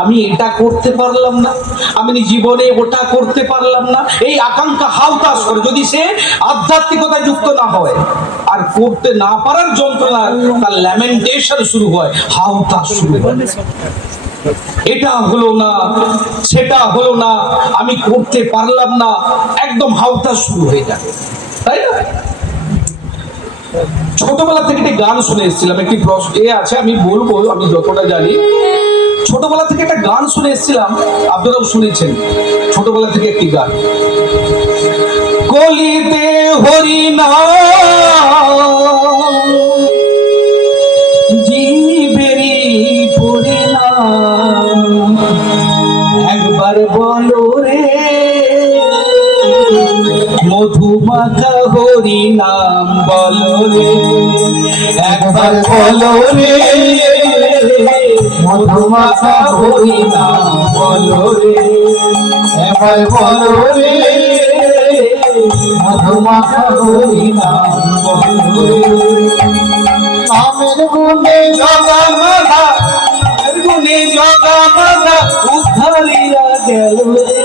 আমি এটা করতে পারলাম না, আমি জীবনে ওটা করতে পারলাম না, এই আকাঙ্ক্ষা হাউতাস করে। যদি সে আধ্যাত্মিকতায় যুক্ত না হয় আর করতে না পারার যন্ত্রণা, তার ল্যামেন্টেশন শুরু হয়, হাউতাস শুরু হয়, এটা হলো না, সেটা হলো না, আমি করতে পারলাম না, একদম হাউতাস শুরু হয়ে যায়, তাই না? ছোটবেলা থেকে একটি গান শুনে এসেছিলাম, একটি প্রশ্ন আছে, আমি বলবো আমি যতটা জানি। ছোটবেলা থেকে একটা গান শুনে এসেছিলাম, আপনারাও শুনেছেন। ছোটবেলা থেকে একটি গান, কলিতে হরি নাম জীবেরি পরিণাম, একবার বলো রে মধুমাখা হরি নাম, বলো রে একবার বলো রে মধুমাখা হরি নাম, বলো রে একবার বলো রে মধুমাখা হরি নাম, বলো রে। নামের গুণে জগমালা, গুণে জগমালা উদ্ধারিয়া গেল রে,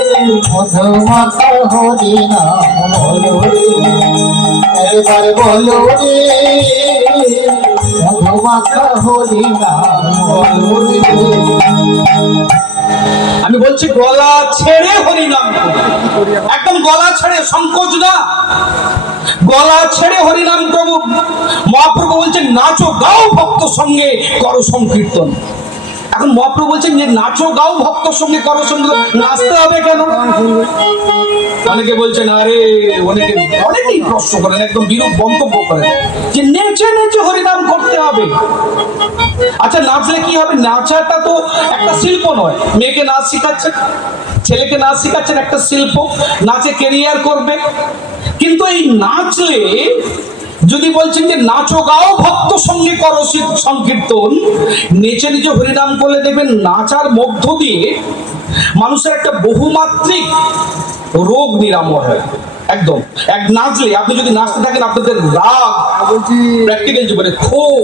মধুমাখা হরি নাম, বলো রে একবার বলো রে মধুমাখা হরি নাম, বলো রে। আমি বলছি গলা ছেড়ে হরি নাম, একদম গলা ছেড়ে, সংকোচ না, গলা ছেড়ে হরি নাম প্রভু। মহাপ্রভু বলছেন, নাচো গাও ভক্ত সঙ্গে করো সংকীর্তন। এখন মহাপ্রভু বলছেন যে নাচো গাও ভক্ত সঙ্গে করো সঙ্গে, নাচতে হবে কেন? অনেকে বলছেন, আরে অনেকেই প্রশ্ন করেন, একদম বিরূপ মন্তব্য করেন যে নেচে নেচে হরিনাম করতে হবে। আচ্ছা নাচলে কি হবে? নাচাটা তো একটা শিল্প নয়। মেয়েকে নাচ শিখাচ্ছেন, ছেলেকে নাচ শিখাচ্ছেন, একটা শিল্প, নাচে কেরিয়ার করবে। কিন্তু এই নাচলে যদি বলছেন যে নাচো গাও ভক্ত সঙ্গে করো সংকীর্তন, নেচে নেচে হরিনাম করলে দেখবেন নাচার মধ্য দিয়ে মানুষের একটা বহুমাত্রিক রোগ নিরাময় হয়। একদম এক নাচলে, আপনি যদি নাচতে থাকেন, আপনাদের রাগ, প্র্যাকটিক্যাল জীবনে ক্ষোভ,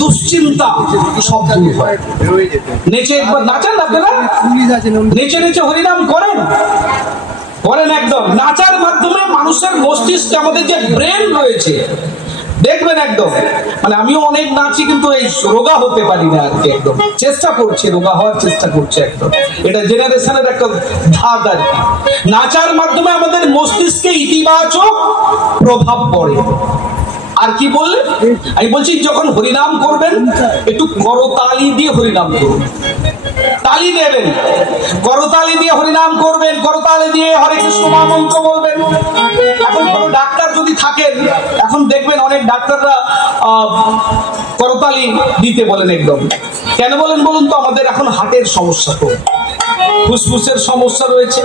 দুশ্চিন্তা সব দূর হয়। নেচে একবার নাচান আপনারা, নেচে নেচে হরিনাম করেন একদম। নাচার মাধ্যমে মানুষের মস্তিষ্কে, আমাদের যে ব্রেন রয়েছে, দেখবেন একদম, মানে আমিও অনেক নাচি কিন্তু এই রোগা হতে পারি না আর কি। একদম চেষ্টা করছি, রোগা হওয়ার চেষ্টা করছি একদম। এটা জেনারেশনের একটা ধাপ আর কি। নাচার মাধ্যমে আমাদের মস্তিষ্কে ইতিবাচক প্রভাব পড়ে। আর কি বললে? আমি বলছি যখন হরিনাম করবেন একটু করতালি দিয়ে হরিনাম করুন। তালি দেবেন, করতালি দিয়ে হরিনাম করবেন, করতালি দিয়ে হরে কৃষ্ণ মহামন্ত্র বলবেন। এখন কোনো ডাক্তার যদি থাকেন, এখন দেখবেন অনেক ডাক্তাররা করতালি দিতে বলেন একদম। কেন বলেন বলুন তো? আমাদের এখন হার্টের সমস্যা, তো ফুসফুসের সমস্যা রয়েছে।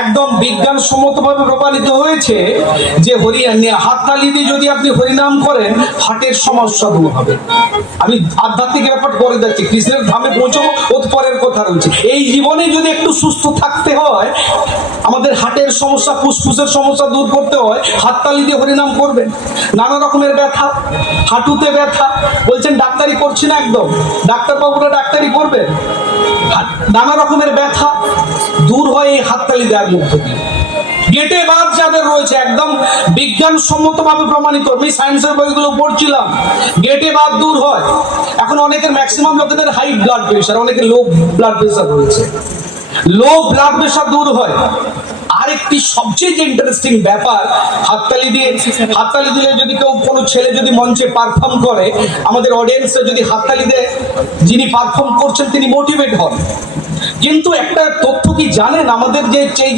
একদম বিজ্ঞানসম্মতভাবে প্রমাণিত হয়েছে যে হাততালি দিয়ে যদি আপনি হরিনাম করেন, হার্টের সমস্যা দূর হবে। আমি আধ্যাত্মিক ব্যাপার করে যাচ্ছি, কৃষ্ণের ধামে পৌঁছবো, পরের কথা রয়েছে। এই জীবনে যদি একটু সুস্থ থাকতে হয়, আমাদের হার্টের সমস্যা, ফুসফুসের সমস্যা দূর করতে হয়, হাততালি দিয়ে হরিনাম করবেন। নানা রকমের ব্যথা, হাঁটুতে ব্যথা, বলছেন ডাক্তারি করছি না, একদম ডাক্তারবাবুরা ডাক্তারি করবেন। নানা রকমের ব্যথা দূর হয় এই হাততালি দেওয়ার মধ্য দিয়ে। গেটে বাত যাদের রয়েছে, একদম বিজ্ঞানসম্মতভাবে প্রমাণিত, আমি সায়েন্সের বইগুলো পড়ছিলাম, গেটে বাত দূর হয়। এখন অনেকের, ম্যাক্সিমাম লোকেদের হাই ব্লাড প্রেশার, অনেকের লো ব্লাড প্রেশার রয়েছে, লো ব্লাড প্রেশার দূর হয়। আরেকটি সবচেয়ে যে ইন্টারেস্টিং ব্যাপার, হাততালি দিলে যদি কেউ, কোনো ছেলে যদি মঞ্চে পারফর্ম করে, আমাদের অডিয়েন্সে যদি হাততালি দেয়, যিনি পারফর্ম করছেন তিনি মোটিভেট হন। কিন্তু একটা তথ্য কি জানেন? আমাদের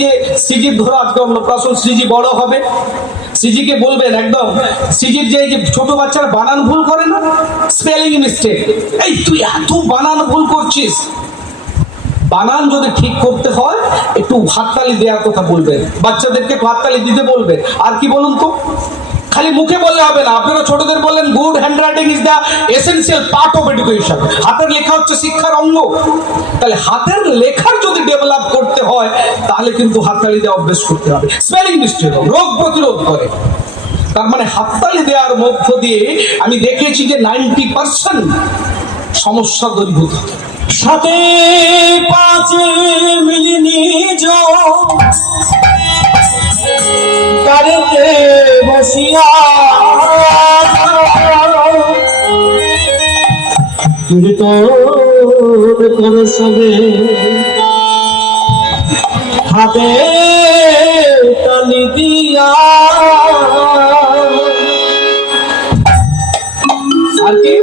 যে সিজির, ধরো আজকে অন্নপ্রাশন, সিজি বড় হবে, সিজিকে বলবেন একদম, সিজির যে ছোট বাচ্চারা বানান ভুল করে না, স্পেলিং মিস্টেক, এই তুই এত বানান ভুল করছিস। বানান যদি ঠিক করতে হয় একটু হাততালি দেওয়ার কথা বলবেন, বাচ্চাদেরকে হাততালি দিতে বলবেন। আর কি বলুন তো, খালি মুখে বললে হবে না। আপনারা ছোটদের বললেন good handwriting is the essential part of education, হাতের লেখা হচ্ছে শিক্ষার অঙ্গ। তাহলে হাতের লেখার যদি ডেভেলপ করতে হয়, তাহলে কিন্তু হাততালি দেওয়া অভ্যেস করতে হবে। স্পেলিং মিস্টেক রোগ প্রতিরোধ করে। তার মানে হাততালি দেওয়ার মধ্য দিয়ে আমি দেখেছি যে 90% সমস্যা দূরীভূত। সাথে পাঁচে মিলিনি গাড়িতে বসিয়া কীর্তন করে সবে হাতে তালি দিয়া। আর কি?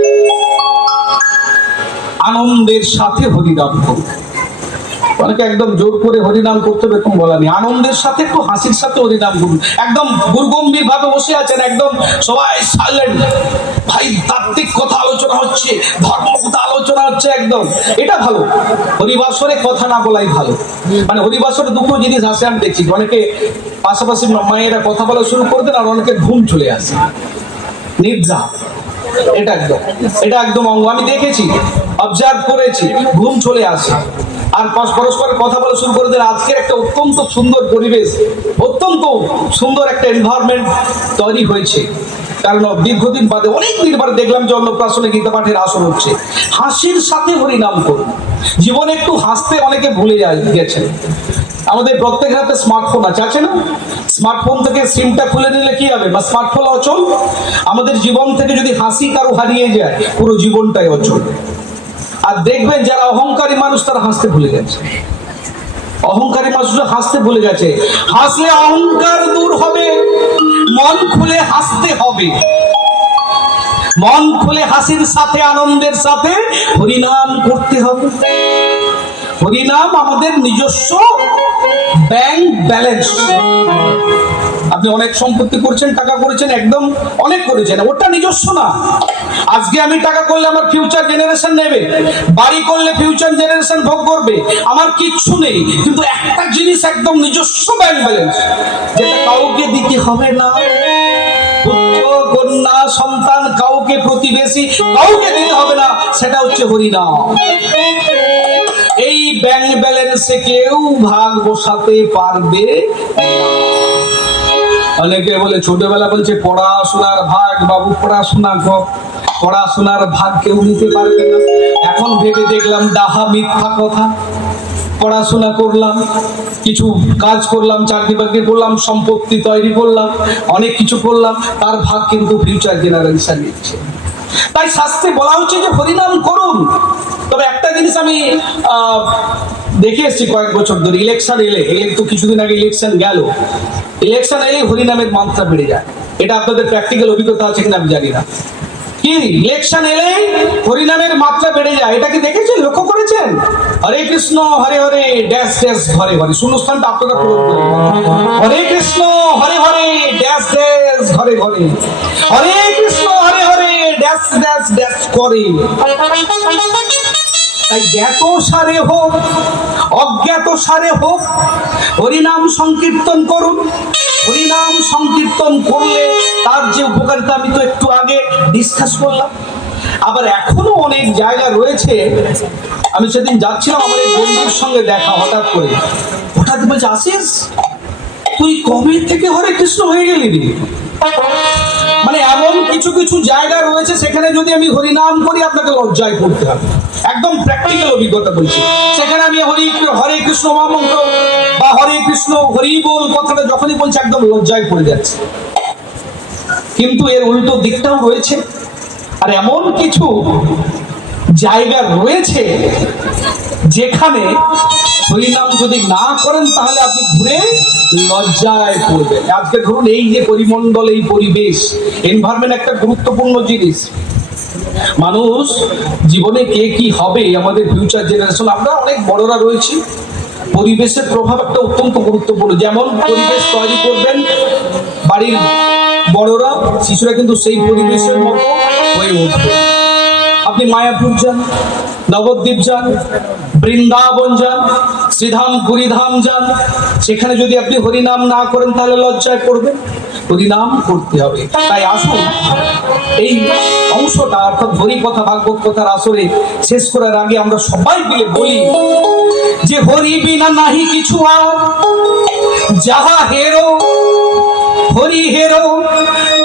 আনন্দের সাথে হরিনাম করুন। অনেকে একদম জোর করে হরিনাম করতে হবে এরকম বলা নেই, আনন্দের সাথে, একটু হাসির সাথে হরিনাম করুন। একদম গুরুগম্ভীর ভাবে বসে আছেন, একদম সবাই সাইলেন্ট, ভাই তাত্ত্বিক কথা আলোচনা হচ্ছে, ধর্ম কথা আলোচনা হচ্ছে, একদম এটা ভালো। হরিবাসরে কথা না বলাই ভালো। মানে হরিবাসরে দুটো জিনিস আসে, আমি দেখছি অনেকে পাশাপাশি মায়েরা কথা বলা শুরু করে দেন, আর অনেকে ঘুম চলে আসে, নিদ্রা। এটা একদম অঙ্গ, আমি দেখেছি, অবজার্ভ করেছি, ঘুম চলে আসে আর পরস্পরের কথা বলা শুরু করে দেন। আজকের একটা অত্যন্ত সুন্দর পরিবেশ, অত্যন্ত সুন্দর একটা এনভায়রনমেন্ট তৈরি হয়েছে, কারণ দীর্ঘদিন বাদে, অনেক দিন বাদে দেখলাম যে অন্নপ্রাশনে গীতা পাঠের আসর হচ্ছে। হাসির সাথে হরিনাম করুন। জীবনে একটু হাসতে অনেকে ভুলে গেছেন। আমাদের প্রত্যেকের হাতে স্মার্টফোন আছে না? স্মার্টফোন থেকে সিমটা খুলে নিলে কি হবে, বা স্মার্টফোন অচল। আমাদের জীবন থেকে যদি হাসি কারো হারিয়ে যায়, পুরো জীবনটাই অচল। আর দেখবেন যারা অহংকারী মানুষ, তারা হাসতে ভুলে গেছে। অহংকারী মানুষরা হাসতে ভুলে গেছে। হাসলে অহংকার দূর হবে, মন খুলে হাসতে হবে। মন খুলে হাসির সাথে আনন্দের সাথে হরিনাম করতে হবে। হরিনাম আমাদের নিজস্ব ব্যাংক ব্যালেন্স। আপনি অনেক সম্পত্তি করছেন, টাকা করেছেন, একদম অনেক করেছেন, ওটা নিজস্ব না। আজকে আমি টাকা করলে আমার ফিউচার জেনারেশন নেবে, বাড়ি করলে ফিউচার জেনারেশন ভোগ করবে, আমার কিচ্ছু নেই। কিন্তু একটা জিনিস একদম নিজস্ব ব্যাংক ব্যালেন্স, যেটা কাউকে দিতে হবে না। পুত্র, কন্যা, সন্তান, কাউকে, প্রতিবেশী, কাউকে দিতে হবে না, সেটা হচ্ছে হরিনাম। এই ব্যাংক ব্যালেন্সে কেউ ভাগ বসাতে পারবে না। অনেকে বলে, ছোটবেলা বলছে পড়াশোনার ভাগ, বাবু পড়াশোনা কর, পড়াশোনার ভাগ কেউ নিতে পারবে না। এখন ভেবে দেখলাম ডাহা মিথ্যা কথা। পড়াশোনা করলাম, কিছু কাজ করলাম, চাকরি বাকরি করলাম, সম্পত্তি তৈরি করলাম, অনেক কিছু করলাম, তার ভাগ কিন্তু ফিউচার জেনারেশন নিচ্ছে। তাই শাস্ত্রে বলা হচ্ছে যে হরিনাম করুন। তবে একটা জিনিস আমি দেখে এসেছি কয়েক বছর ধরে, ইলেকশন এলে, তো কিছুদিন আগে ইলেকশন গেল, ইলেকশন এলে হরিনামের মাত্রা বেড়ে যায়। এটা আপনাদের প্র্যাকটিক্যাল অভিজ্ঞতা আছে কিনা আমি জানি না। কি ইলেকশন এলে হরিনামের মাত্রা বেড়ে যায়, এটা কি দেখেছেন, লক্ষ্য করেছেন? হরে কৃষ্ণ হরে হরে ড্যাশ ড্যাশ ঘরে ঘরে, শূন্যস্থানটা আপনারা পূরণ করবেন। হরে কৃষ্ণ হরে হরে ড্যাশ ড্যাশ ঘরে ঘরে, হরে Krishna Hare Hare dash dash dash করে। তাই জ্ঞাত সারে হোক অজ্ঞাত সারে হোক হরিনাম সংকীর্তন করুন। হরিনাম সংকীর্তন করলে তার যে উপকারিতা আমি তো একটু আগে ডিসকাস করলাম। আবার এখনো অনেক জায়গা রয়েছে। আমি সেদিন যাচ্ছিলাম, আমার এক বন্ধুর সঙ্গে দেখা, হঠাৎ করে বলছে, আশিস তুই কবে থেকে হরে কৃষ্ণ হয়ে গেলি রে? মানে এমন কিছু কিছু জায়গা রয়েছে, সেখানে যদি আমি হরিনাম করি আপনাকে লজ্জায় পড়তে হবে। একদম প্র্যাকটিক্যাল অভিজ্ঞতা বলছি। সেখানে আমি হরে কৃষ্ণ মহামন্ত্র বা হরে কৃষ্ণ হরি বল কথাটা যখনই বলছি একদম লজ্জায় পড়ে যাচ্ছে। কিন্তু এর উল্টো দিকটাও রয়েছে। আর এমন কিছু জায়গা রয়েছে যেখানে হরিনাম যদি না করেন তাহলে আপনি ঘুরে লজ্জায় পড়বেন। আজকে ধরুন এই যে পরিমণ্ডল, এই পরিবেশ, এনভায়রনমেন্ট একটা গুরুত্বপূর্ণ জিনিস। মানুষ জীবনে কে কি হবে, আমাদের ফিউচার জেনারেশন, আমরা অনেক বড়রা রয়েছি। পরিবেশের প্রভাব একটা অত্যন্ত গুরুত্বপূর্ণ। যেমন পরিবেশ তৈরি করবেন বাড়ির বড়রা, শিশুরা কিন্তু সেই পরিবেশের মতো হয়ে উঠবে। আপনি মায়াপুর যান, নবদ্বীপ যান, বৃন্দাবন যান, শ্রীধাম পুরীধাম যান, সেখানে যদি আপনি হরিনাম না করেন তাহলে লজ্জায় পড়বেন। হরিনাম করতে হবে। তাই আসুন এই অংশটা, অর্থাৎ হরি কথা ভাগবত কথার আসরে শেষ করার আগে আমরা সবাই মিলে বলি যে হরি বিনা নাহি কিছু আর, যাহা হেরো হরি হেরো,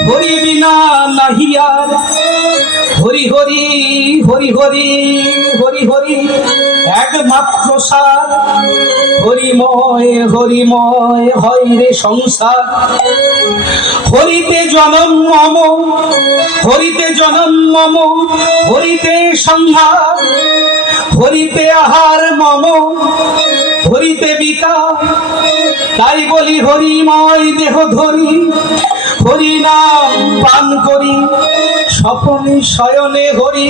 হরি বিনা নাহি আর। হরি হরি হরি হরি হরি হরি একমাত্র সার, হরিময় হরিময় হয় রে সংসার। হরিতে জনম মম, হরিতে জনম মম, হরিতে সংহার, হরিতে আহার মম, হরিতে বিকার। তাই বলি হরিময় দেহ ধরি, হরি নাম পান করি, স্বপনে শয়নে হরি,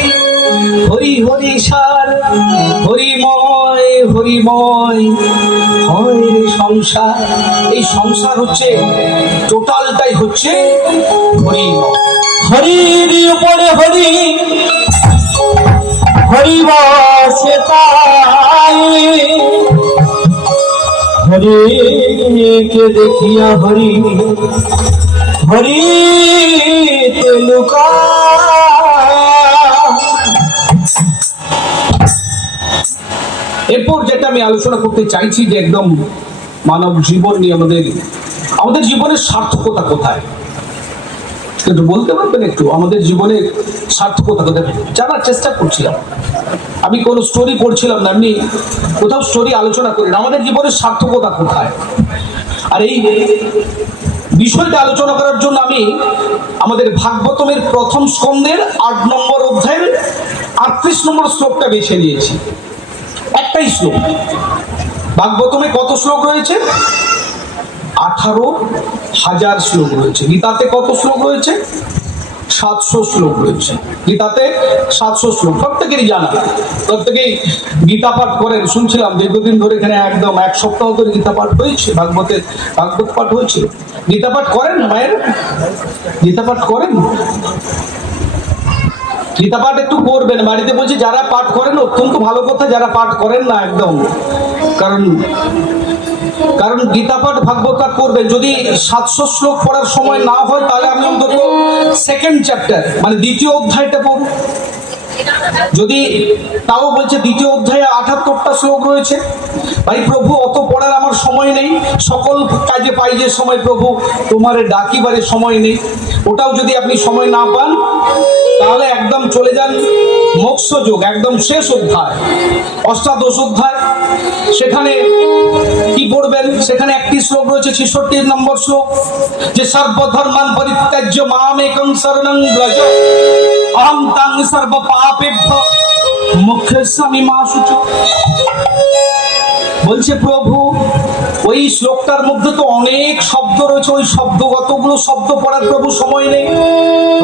হরি হরি সার। হরিময় হরিময় হয় রে সংসার। এই সংসার হচ্ছে, টোটালটাই হচ্ছে হরিময়। হরির উপরে হরি, হরি বসে তাই, হরিকে দেখিয়া হরি, হরি লুকা। এরপর যেটা আমি আলোচনা করতে চাইছি যে একদম মানব জীবন নিয়ে, আমাদের জীবনের সার্থকতা কোথায়, একটু বলতে পারবেন? একটু আমাদের জীবনের সার্থকতা কোথায় জানার চেষ্টা করছিলাম। আমি কোনো স্টোরি পড়ছিলাম না, এমনি কোথাও স্টোরি আলোচনা করি না। আমাদের জীবনের সার্থকতা কোথায়, আর এই বিষয়টা আলোচনা করার জন্য আমি আমাদের ভাগবতমের প্রথম স্কন্ধের 8 নম্বর অধ্যায়ের 38 নম্বর শ্লোকটা বেছে নিয়েছি। একটাই শ্লোক। ভাগবতমে কত শ্লোক রয়েছে? 18,000 শ্লোক রয়েছে। গীতাতে কত শ্লোক রয়েছে? 700 শ্লোক রয়েছে গীতাতে। 700 শ্লোক প্রত্যেকেরই জানা, প্রত্যেকেই গীতা পাঠ করেন। শুনছিলাম দীর্ঘদিন ধরে এখানে একদম 1 সপ্তাহ ধরে গীতা পাঠ হয়েছে, ভাগবত পাঠ হয়েছে। গীতা পাঠ করেন মায়ের? গীতা পাঠ করেন? গীতা পাঠ একটু করবেন বাড়িতে। বলছি যারা পাঠ করেন অত্যন্ত ভালো কথা, যারা পাঠ করেন না একদম, কারণ গীতা পাঠ ভাগবত পাঠ করবেন। যদি 700 শ্লোক পড়ার সময় না হয় তাহলে আমি অন্তত সেকেন্ড চ্যাপ্টার মানে দ্বিতীয় অধ্যায়টা পড়ব। যদি তাও বলছে দ্বিতীয় অধ্যায়ে 78টা শ্লোক রয়েছে। ভাই প্রভু অত পড়ার আমার সময় নেই, সকল কাজে পাই যে সময় প্রভু, তোমার ডাকিবারে সময় নেই। ওটাও যদি আপনি সময় না পান তাহলে একদম চলে যান মোক্ষযোগ, একদম শেষ অধ্যায়, অষ্টাদশ অধ্যায়। সেখানে কি পড়বেন? সেখানে একটি শ্লোক রয়েছে, 66 নম্বর শ্লোক, যে সর্বধর্মান পরিত্যাজ্য মামেকং শরণং ব্রজ অহং তাং সর্ব পাপেভ্যো মোক্ষয়িষ্যামি মা শুচি। বলছে প্রভু ওই শ্লোকটার মধ্যে তো অনেক শব্দ রয়েছে, ওই শব্দ কতগুলো শব্দ পড়ার প্রভু সময় নেই।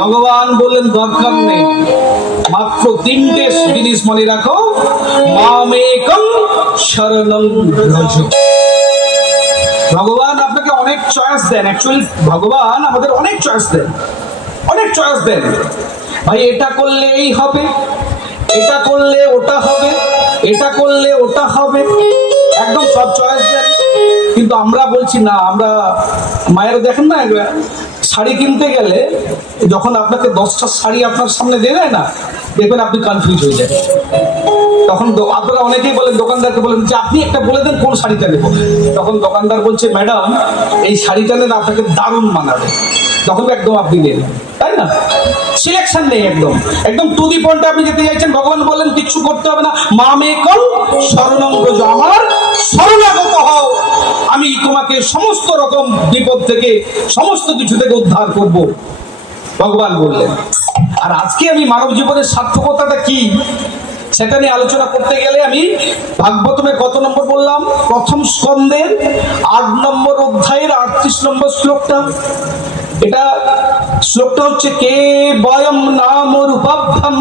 ভগবান বললেন দরকার নেই, মাত্র 3টে জিনিস মনে রাখো, মামেকং শরণং ব্রজ। ভগবান আপনাকে অনেক চয়েস দেন, অ্যাকচুয়ালি ভগবান আমাদের অনেক চয়েস দেন, অনেক চয়েস দেন। ভাই এটা করলে এই হবে, এটা করলে ওটা হবে, এটা করলে ওটা হবে, একদম সব চয়েস দেন। কিন্তু আমরা বলছি না। আমরা মায়েরা দেখেন না, শাড়ি কিনতে গেলে যখন আপনাকে 10টা শাড়ি আপনার সামনে দেবে না, দেখবেন আপনি কনফিউজ হয়ে যাবেন। তখন আপনারা অনেকেই বলেন, দোকানদারকে বলেন যে আপনি একটা বলে দেন কোন শাড়িটা নেবো। তখন দোকানদার বলছে ম্যাডাম এই শাড়িটা নেন, আপনাকে দারুণ মানাবে। তখন একদম আপনি নেন, তাই না? সিলেকশন নেই, একদম একদম টু দি পয়েন্টে আপনি যেতে চাইছেন। ভগবান বললেন কিচ্ছু করতে হবে না, মামেকং শরণং ব্রজ, আমার শরণাগত হও, আমি তোমাকে সমস্ত রকম বিপদ থেকে, সমস্ত কিছু থেকে উদ্ধার করব, ভগবান বললেন। আর আজকে আমি মানব জীবনের সার্থকতাটা কি সেটা নিয়ে আলোচনা করতে গেলে আমি ভাগবতমের কত নম্বর বললাম? প্রথম স্কন্ধের 8 নম্বর অধ্যায়ের 38 নম্বর শ্লোকটা। এটা শ্লোকটা হচ্ছে, কে বয়ম নাম রূপাভ্যম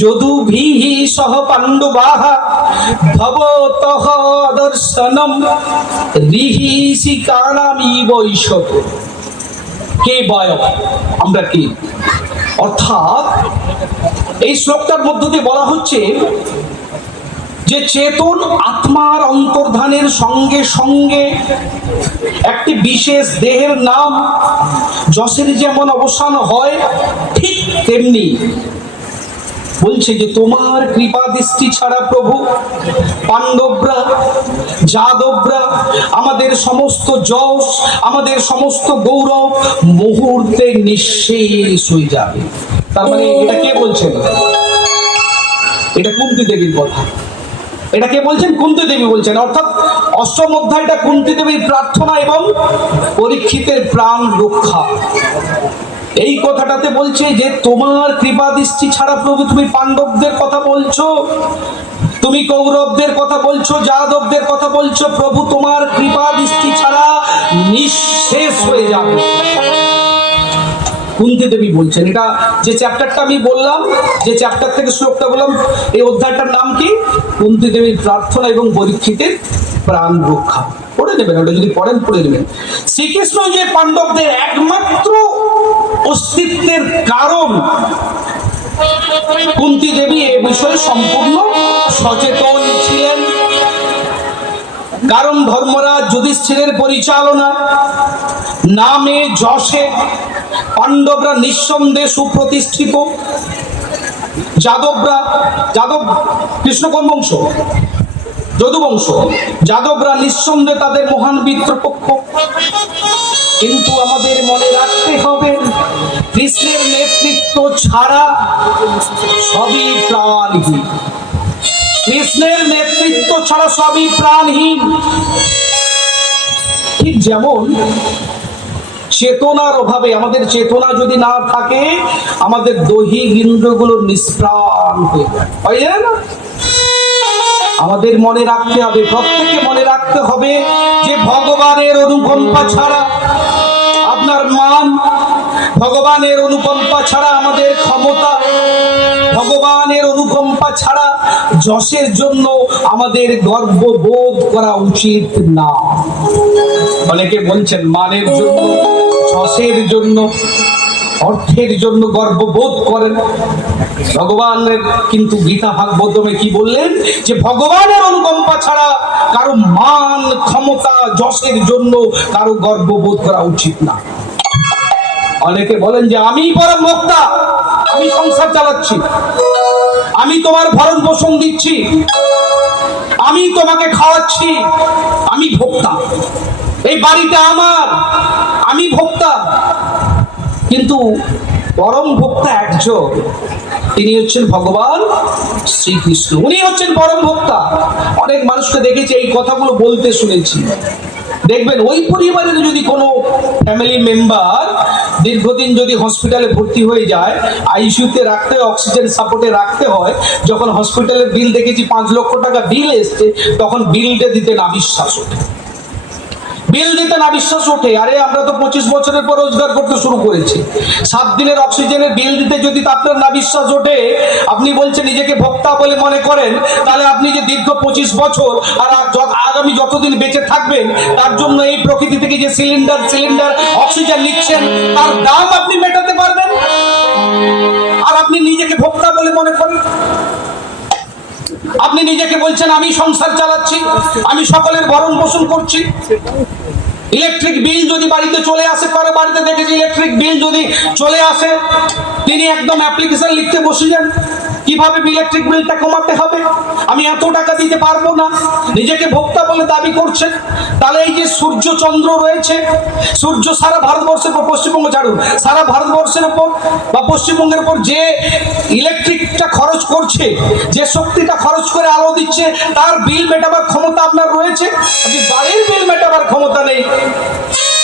যদুভিহি সহ পাণ্ডবাহ ভবতঃ দর্শনম রিহিষি কাণামি বৈশত। কে বয়ম, আমরা কি? অর্থাৎ এই শ্লোকটার মধ্য দিয়ে বলা হচ্ছে যে চেতন আত্মার অন্তর্ধানের সঙ্গে সঙ্গে একটি বিশেষ দেহের নাম যশের যেমন অবসান হয়, ঠিক তেমনি বলছে যে তোমার কৃপা দৃষ্টি ছাড়া প্রভু পাণ্ডবরা, যাদবরা, আমাদের সমস্ত যশ, আমাদের সমস্ত গৌরব মুহূর্তে নিঃশেষ হয়ে যাবে। তার মানে এটা কে বলছেন? এটা কুন্তী দেবীর কথা। এটা কে বলছেন? কুন্তী দেবী বলছেন। অর্থাৎ অষ্টম অধ্যায়টা কুন্তী দেবীর প্রার্থনা এবং পরীক্ষিতের প্রাণ রক্ষা। এই কথাটাতে বলছে যে তোমার কৃপা দৃষ্টি ছাড়া প্রভু তুমি পাণ্ডবদের কথা বলছো, তুমি কৌরবদের কথা বলছো, যাদবদের কথা বলছো, প্রভু তোমার কৃপা দৃষ্টি ছাড়া নিঃশেষ হয়ে যাবে। কুন্তী দেবী বলছেন। এটা যে চ্যাপ্টারটা আমি বললাম, যে চ্যাপ্টার থেকে শ্লোকটা বললাম, এই অধ্যায়টার নাম কি? কুন্তী দেবীর প্রার্থনা এবং পরীক্ষিতের প্রাণ রক্ষা। পড়ে নেবেন, ওটা যদি পড়েন পড়ে নেবেন। শ্রীকৃষ্ণ যে পাণ্ডবদের একমাত্র অস্তিত্বের কারণ, কুন্তী দেবী এ বিষয়ে সম্পূর্ণ সচেতন ছিলেন। কারণ ধর্মরাজ যুধিষ্ঠিরের পরিচালনা, নামে যশে পাণ্ডবরা নিঃসন্দেহে সুপ্রতিষ্ঠিত। যাদব কৃষ্ণকোণ বংশ, যদুবংশ, যাদবরা নিঃসন্দেহে তাদের মহান মিত্রপক্ষ। কিন্তু আমাদের মনে রাখতে হবে, কৃষ্ণের নেতৃত্ব ছাড়া সবই প্রাণহীন। কৃষ্ণের নেতৃত্ব ছাড়া সবই প্রাণহীন। ঠিক যেমন চেতনার অভাবে, আমাদের চেতনা যদি না থাকে, আমাদের দৈহিক ইন্দ্রিয়গুলো নিষ্প্রাণ হয়ে যায়, হয় না? আমাদের মনে রাখতে হবে, প্রত্যেকে মনে রাখতে হবে যে ভগবানের অনুকম্পা ছাড়া আপনার মান, ভগবানের অনুকম্পা ছাড়া আমাদের ক্ষমতা, ভগবানের অনুকম্পা ছাড়া যশের জন্য আমাদের গর্ববোধ করা উচিত না। অনেকে বলছেন মানের জন্য, যশের জন্য, অর্থের জন্য গর্ববোধ করেন। ভগবানের কিন্তু গীতা ভাগবতমে কি বললেন, যে ভগবানের অনুকম্পা ছাড়া কারো মান, ক্ষমতা, যশের জন্য কারো গর্ববোধ করা উচিত না। অনেকে বলেন যে আমি পরম ভোক্তা, আমি সংসার চালাচ্ছি, আমি তোমার ভরণ পোষণ দিচ্ছি, আমি তোমাকে খাওয়াচ্ছি, আমি ভোক্তা, এই বাড়িটা আমার, আমি ভোক্তা। কিন্তু পরম ভোক্তা একজন, তিনি হচ্ছেন ভগবান শ্রীকৃষ্ণ, উনি হচ্ছেন পরম ভোক্তা। অনেক মানুষকে দেখেছি এই কথাগুলো বলতে শুনেছি। দেখবেন ওই পরিবারের যদি কোনো ফ্যামিলি মেম্বার দীর্ঘদিন যদি হসপিটালে ভর্তি হয়ে যায়, আইসিইউতে রাখতে হয়, অক্সিজেন সাপোর্টে রাখতে হয়, যখন হসপিটালের বিল দেখেছি 5 লক্ষ টাকা বিল এসছে, তখন বিলটা দিতে না বিশ্বাস ওঠে, বিল দিতে না বিশ্বাস ওঠে। আরে আমরা তো 25 বছরের পর রোজগার করতে শুরু করেছি, 7 দিনের অক্সিজেনের বিল দিতে যদি আপনার না বিশ্বাস ওঠে, আপনি বলছেন নিজেকে ভোক্তা বলে মনে করেন, তাহলে আপনি যে দীর্ঘ 25 বছর আর আগামী যতদিন বেঁচে থাকবেন, তার জন্য এই প্রকৃতি থেকে যে সিলিন্ডার অক্সিজেন নিচ্ছেন, তার দাম আপনি মেটাতে পারবেন, আর আপনি নিজেকে ভোক্তা বলে মনে করেন। আপনি নিজেকে বলছেন আমি সংসার চালাচ্ছি, আমি সকলের ভরণ পোষণ করছি। ইলেকট্রিক বিল যদি বাড়িতে চলে আসে, কারো বাড়িতে দেখেছি ইলেকট্রিক বিল যদি চলে আসে, তিনি একদম অ্যাপ্লিকেশন লিখতে বসে যান, কিভাবে ইলেকট্রিক বিলটা কমাতে হবে, আমি এত টাকা দিতে পারবো না, নিজেকে ভোক্তা বলে দাবি করছে। তাহলে এই যে সূর্য চন্দ্র রয়েছে, সূর্য সারা ভারতবর্ষের উপর, পশ্চিমবঙ্গ ছাড়ুন, সারা ভারতবর্ষের উপর বা পশ্চিমবঙ্গের উপর যে ইলেকট্রিকটা খরচ করছে, যে শক্তিটা খরচ করে আলো দিচ্ছে, তার বিল মেটাবার ক্ষমতা আপনার রয়েছে। আপনি বাড়ির বিল মেটাবার ক্ষমতা নেই,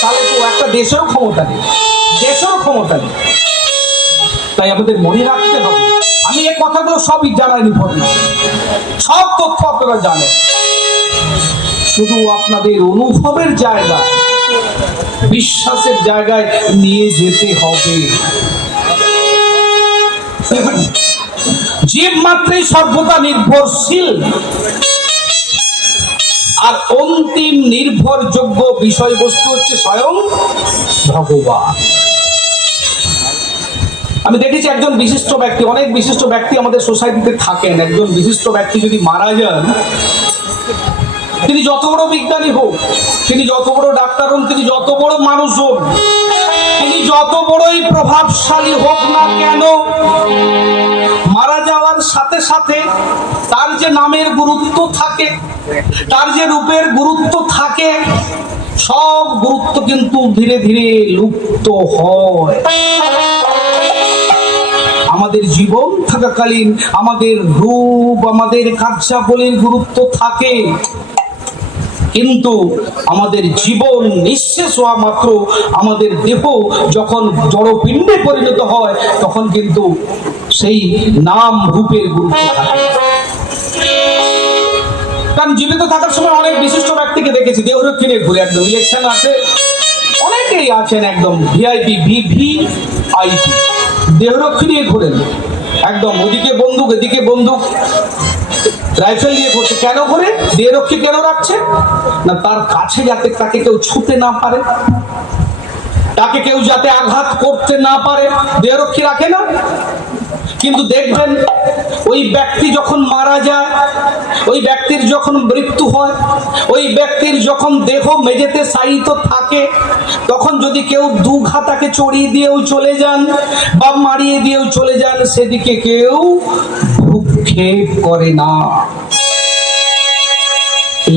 তাহলে তো একটা দেশেরও ক্ষমতা নেই, দেশেরও ক্ষমতা নেই। তাই আমাদের মনে রাখতে হবে, আমি এই কথাগুলো সবই জানাইনি, সব তথ্য আপনারা জানেন, শুধু আপনাদের অনুভবের জায়গায়, বিশ্বাসের জায়গায় নিয়ে যেতে হবে। জীব মাত্রই সর্বদা নির্ভরশীল, আর অন্তিম নির্ভরযোগ্য বিষয়বস্তু হচ্ছে স্বয়ং ভগবান। আমি দেখেছি একজন বিশিষ্ট ব্যক্তি, অনেক বিশিষ্ট ব্যক্তি আমাদের সোসাইটিতে থাকেন, একজন বিশিষ্ট ব্যক্তি যদি মারা যান, তিনি যত বড় বিজ্ঞানী হোক, তিনি যত বড় ডাক্তার হন, তিনি যত বড় মানুষ হোক, তিনি যত বড়ই প্রভাবশালী হোক না কেন, মারা যাওয়ার সাথে সাথে তার যে নামের গুরুত্ব থাকে, তার যে রূপের গুরুত্ব থাকে, সব গুরুত্ব কিন্তু ধীরে ধীরে লুপ্ত হয়। আমাদের জীবন থাকাকালীন আমাদের রূপ, আমাদের কার্যাবলীর গুরুত্ব থাকে, কিন্তু আমাদের জীবন নিঃশেষ হওয়া মাত্র, আমাদের দেহ যখন জড়পিণ্ডে পরিণত হয়, তখন কিন্তু সেই নাম রূপের গুরুত্ব থাকে। কারণ জীবিত থাকার সময় অনেক বিশিষ্ট ব্যক্তিকে দেখেছি দেহরক্ষী নিয়ে ঘুরে, একদম ইলেকশন আছে, অনেকেই আছেন একদম ভিআইপি, ভিভিআইপি, দেহরক্ষী নিয়ে ঘুরেন, একদম ওদিকে বন্দুক এদিকে বন্দুক, রাইফেল দিয়ে ঘুরছে। কেন ঘুরে? দেহরক্ষী কেন রাখছে না, তার কাছে যাতে তাকে কেউ ছুঁতে না পারে, তাকে কেউ যাতে আঘাত করতে না পারে, দেহরক্ষী রাখে না। কিন্তু দেখবেন ওই ব্যক্তি যখন মারা যায়, ওই ব্যক্তির যখন মৃত্যু হয়, ওই ব্যক্তির যখন দেহ মেঝেতে শায়িত থাকে, তখন যদি কেউ দুঘা তাকে চড়িয়ে দিয়েও চলে যান বা মারিয়ে দিয়েও চলে যান, সেদিকে কেউ ভ্রুক্ষেপ করে না।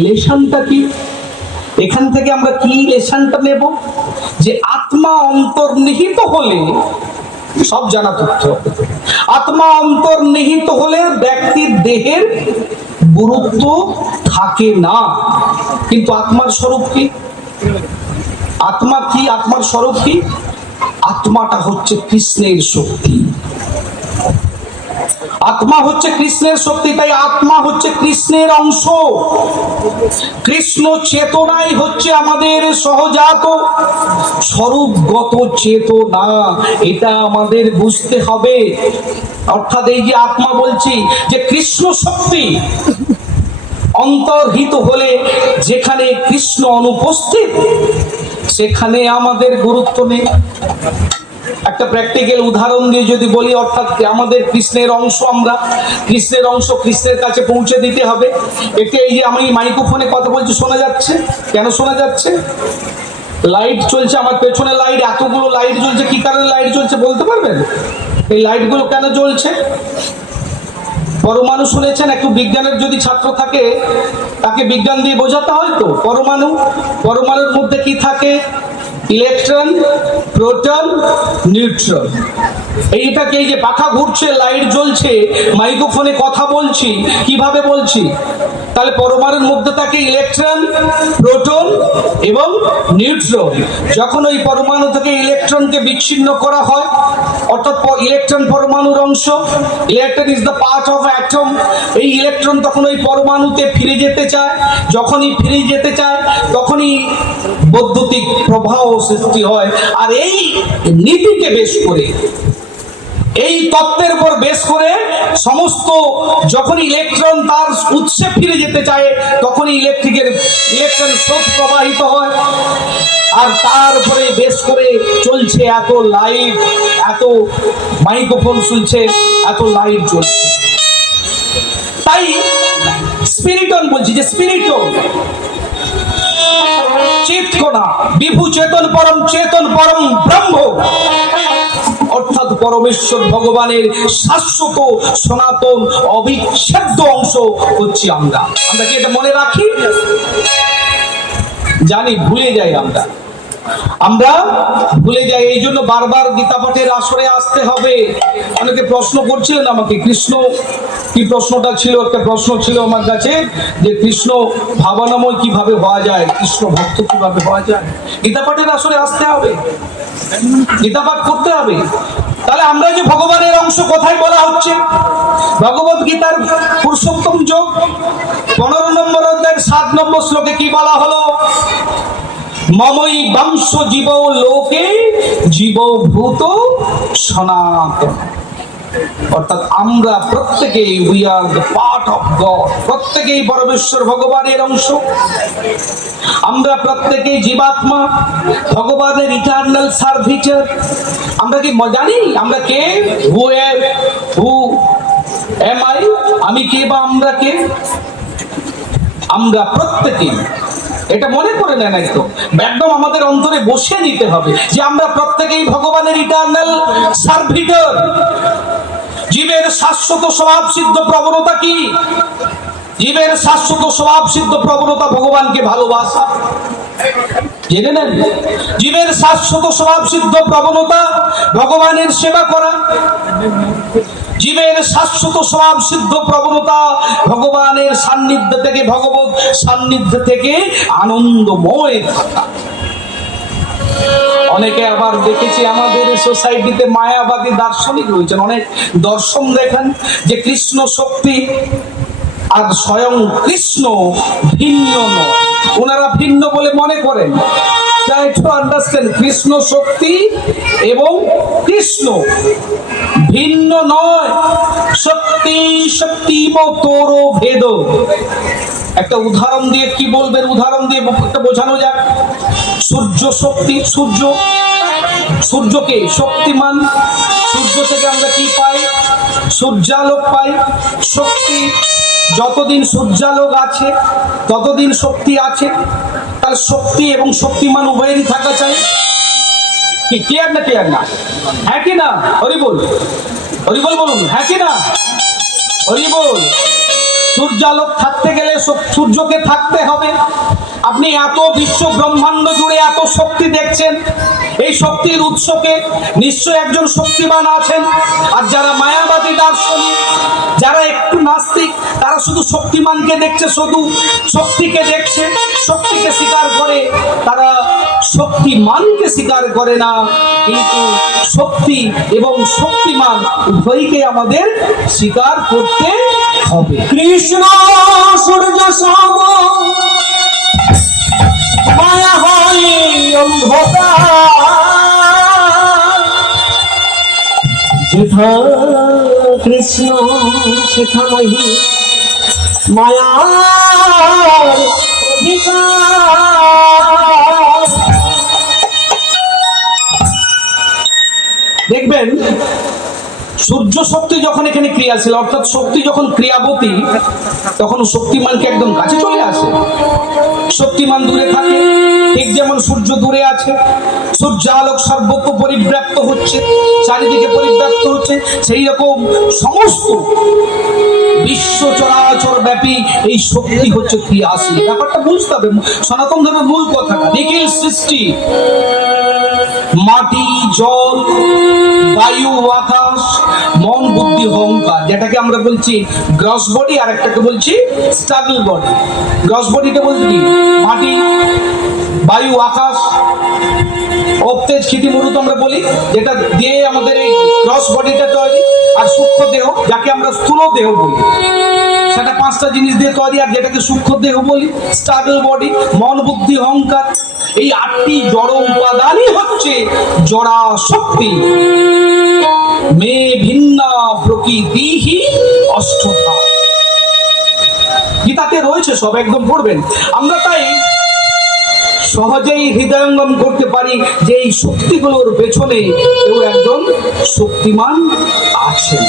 লেশনটা কি? এখান থেকে আমরা কি লেশনটা নেব? যে আত্মা অন্তর্নিহিত হলে, সব জানা তথ্য, আত্মা অন্তর্নিহিত হলে ব্যক্তির দেহের গুরুত্ব থাকে না। কিন্তু আত্মার স্বরূপ কি? আত্মা কি? আত্মার স্বরূপ কি? আত্মাটা হচ্ছে কৃষ্ণের শক্তি। আত্মা হচ্ছে কৃষ্ণের শক্তি, তাই আত্মা হচ্ছে কৃষ্ণের অংশ। কৃষ্ণ চেতনাই হচ্ছে আমাদের সহজাত স্বরূপগত চেতনা, এটা আমাদের বুঝতে হবে। অর্থাৎ এই যে আত্মা বলছি, যে কৃষ্ণ শক্তি অন্তর্হিত হলে যেখানে কৃষ্ণ অনুপস্থিত সেখানে আমাদের গুরুত্ব নেই। একটা প্র্যাকটিক্যাল উদাহরণ দিয়ে যদি বলি, অর্থাৎ আমাদের কৃষ্ণের অংশ, আমরা কৃষ্ণের অংশ, কৃষ্ণের কাছে পৌঁছে দিতে হবে। এটা এই যে আমি মাইক্রোফোনে কথা বলছি, শোনা যাচ্ছে। কেন শোনা যাচ্ছে? লাইট চলছে আমার পেছনে, লাইট, এতগুলো লাইট জ্বলছে। কি কারণে লাইট জ্বলছে বলতে পারবেন? এই লাইটগুলো কেন জ্বলছে? পরমাণু শুনেছেন? একটু বিজ্ঞানের যদি ছাত্র থাকে তাকে বিজ্ঞান দিয়ে বোঝাতে হয় তো। পরমাণুর মধ্যে কি থাকে? Electron, proton, neutron. এইটাকে, এই যে পাখা ঘুরছে, লাইট জ্বলছে, মাইক্রোফোনে কথা বলছি, কিভাবে বলছি? তাহলে পরমাণুর মধ্যে থাকে ইলেকট্রন, প্রোটন এবং নিউট্রন। যখন ওই পরমাণু থেকে ইলেকট্রনকে বিচ্ছিন্ন করা হয়, অর্থাৎ ইলেকট্রন পরমাণুর অংশ, electron is the part of atom. এই ইলেকট্রন তখন ওই পরমাণুতে ফিরে যেতে চায়। যখনই ফিরে যেতে চায় তখনই বৈদ্যুতিক প্রবাহ সৃষ্টি হয়। আর এই নীতিকে বেশ করে, এই তত্ত্বের উপর বেশ করে সমস্ত, যখন ইলেকট্রন তার উৎসে ফিরে যেতে চায় তখনই ইলেকট্রন স্রোত প্রবাহিত হয়। আর তার উপরে বেশ করে চলছে এত লাইট, এত মাইক্রোফোন শুনছে, এত লাইট জ্বলছে। তাই স্পিরিটন বলছি, যে স্পিরিটন চেতনা, বিভু চেতন পরম ব্রহ্ম, অর্থাৎ পরমেশ্বর ভগবানের শাশ্বত সনাতন অবিচ্ছেদ্য অংশ হচ্ছে আমরা। কি এটা মনে রাখি? জানি ভুলে যাই, আমরা ভুলে যাই। এই জন্য বারবার গীতা পাঠের আসরে আসতে হবে। অনেকে প্রশ্ন করছিলেন আমাকে, কৃষ্ণ কি প্রশ্নটা ছিল, একটা প্রশ্ন ছিল আমার কাছে, যে কৃষ্ণ ভাবনাময় কিভাবে হওয়া যায়, কৃষ্ণ ভক্ত কিভাবে হওয়া যায়। গীতা পাঠের আসরে আসতে হবে, গীতা পাঠ করতে হবে। তাহলে আমরা যে ভগবানের অংশ, কোথায় বলা হচ্ছে? ভগবত গীতার পুরুষোত্তম যোগ 15 নম্বর অধ্যায়ের 7 নম্বর শ্লোকে কি বলা হলো? মমই বংশ জীব লোকে জীবভূত সনাতন। অর্থাৎ আমরা প্রত্যেকেই, we are the part of god, প্রত্যেকেই পরমেশ্বর ভগবানের অংশ। আমরা প্রত্যেকেই জীবাত্মা, ভগবানের ইটারনাল সার্ভিটার। আমরা কি জানি আমরা কে? হু এম আই, আমি কে বা আমরা কে? আমরা প্রত্যেকেই, এটা মনে করে নেন, একদম একদম আমাদের অন্তরে বসে নিতে হবে যে আমরা প্রত্যেকেই ভগবানের ইটারনাল সার্ভিটার। জীবের শাশ্বত স্বভাব সিদ্ধ প্রবণতা কি? জীবের শাশ্বত স্বভাব সিদ্ধ প্রবণতা ভগবানকে ভালোবাসা। জেনে নেন, জীবের শাশ্বত স্বভাব সিদ্ধ প্রবণতা ভগবানের সেবা করা। জীবের শাশ্বত স্বভাব সিদ্ধ প্রবণতা ভগবানের সান্নিধ্য থেকে, ভগবত সান্নিধ্য থেকে আনন্দময় থাকা। অনেকে আবার দেখেছি আমাদের সোসাইটিতে মায়াবাদী দার্শনিক রয়েছেন, অনেক দর্শন দেখান যে কৃষ্ণ শক্তি আর স্বয়ং কৃষ্ণ ভিন্ন নয়। ওনারা ভিন্ন বলে মনে করেন। ট্রাই টু আন্ডারস্ট্যান্ড, কৃষ্ণ শক্তি এবং কৃষ্ণ ভিন্ন নয়। শক্তি শক্তি মতোর ভেদ। একটা উদাহরণ দিয়ে কি বলবেন, উদাহরণ দিয়ে বোঝানো যাক। সূর্য শক্তি, সূর্যকে শক্তিমান। সূর্য থেকে আমরা কি পাই? সূর্যালোক পাই। শক্তি, যতদিন সূর্যালোক আছে ততদিন শক্তি আছে। তার শক্তি এবং শক্তিমান উভয়েরই থাকা চাই। কি ক্লিয়ার না? ক্লিয়ার না? হ্যাঁ কি না? হরিবল, হরিবল বলুন, হ্যাঁ কি না? হরিবল। সূর্যালোক থাকতে গেলে সূর্যকে থাকতে হবে। আপনি এত বিশ্ব ব্রহ্মাণ্ড জুড়ে এত শক্তি দেখছেন, এই শক্তির উৎসকে নিশ্চয় একজন শক্তিমান আছেন। আর যারা মায়াবাদী দার্শনিক, যারা একটু নাস্তিক, নাস্তিক, তারা শুধু শক্তিমানকে দেখছে, শুধু শক্তিকে দেখছে, শক্তিকে স্বীকার করে, তারা শক্তিমানকে স্বীকার করে না। কিন্তু শক্তি এবং শক্তিমান উভয়কে আমাদের স্বীকার করতে হবে। কৃষ্ণ সূর্য সম, মায়া হয় অন্ধকার। যেথা কৃষ্ণ সেথা নহি মায়ার অধিকার। দেখবেন সূর্য শক্তি যখন এখানে ক্রিয়াশীল, অর্থাৎ শক্তি যখন ক্রিয়াবতী, তখন শক্তিমানকে একদম কাছে চলে আসে। শক্তিমান দূরে থাকে, ঠিক যেমন সূর্য দূরে আছে। সূর্য আলোক সর্বত্র পরিব্যাপ্ত হচ্ছে, চারিদিকে পরিব্যাপ্ত হচ্ছে, সেই রকম সমস্ত বিশ্ব চরাচর ব্যাপী এই শক্তি হচ্ছে ক্রিয়াশীল। ব্যাপারটা বুঝতে হবে, সনাতন ধর্মের মূল কথাটা। নিখিল সৃষ্টি, মাটি, জল, বায়ু, আকাশ, মন, বুদ্ধি, অহংকার, যেটাকে আমরা বলছি গ্রস বডি, আর একটাকে বলছি স্ট্রাগল বডি। গ্রস বডিটা বলছি কি? মাটি, বায়ু, আকাশ, অবতেজ, ক্ষিতি, মরুত আমরা বলি, যেটা দিয়ে আমাদের এই গ্রস বডিটা তৈরি। আর সূক্ষ্ম দেহ, যাকে আমরা স্থূল দেহ বলি, সেটা পাঁচটা জিনিস দিয়ে তৈরি। আর যেটাকে সূক্ষ্ম দেহ বলি স্ট্রাগল বডি, মন, বুদ্ধি, অহংকার। এই আটটি জড় উপাদানই হচ্ছে জড়া শক্তি। মে ভিন্না প্রকৃতিহি অষ্টধা, গীতাতে রয়েছে, সব একদম পড়বেন। আমরা তাই সহজেই হৃদয়ঙ্গম করতে পারি যে এই শক্তিগুলোর পেছনে কেউ একজন শক্তিমান আছেন।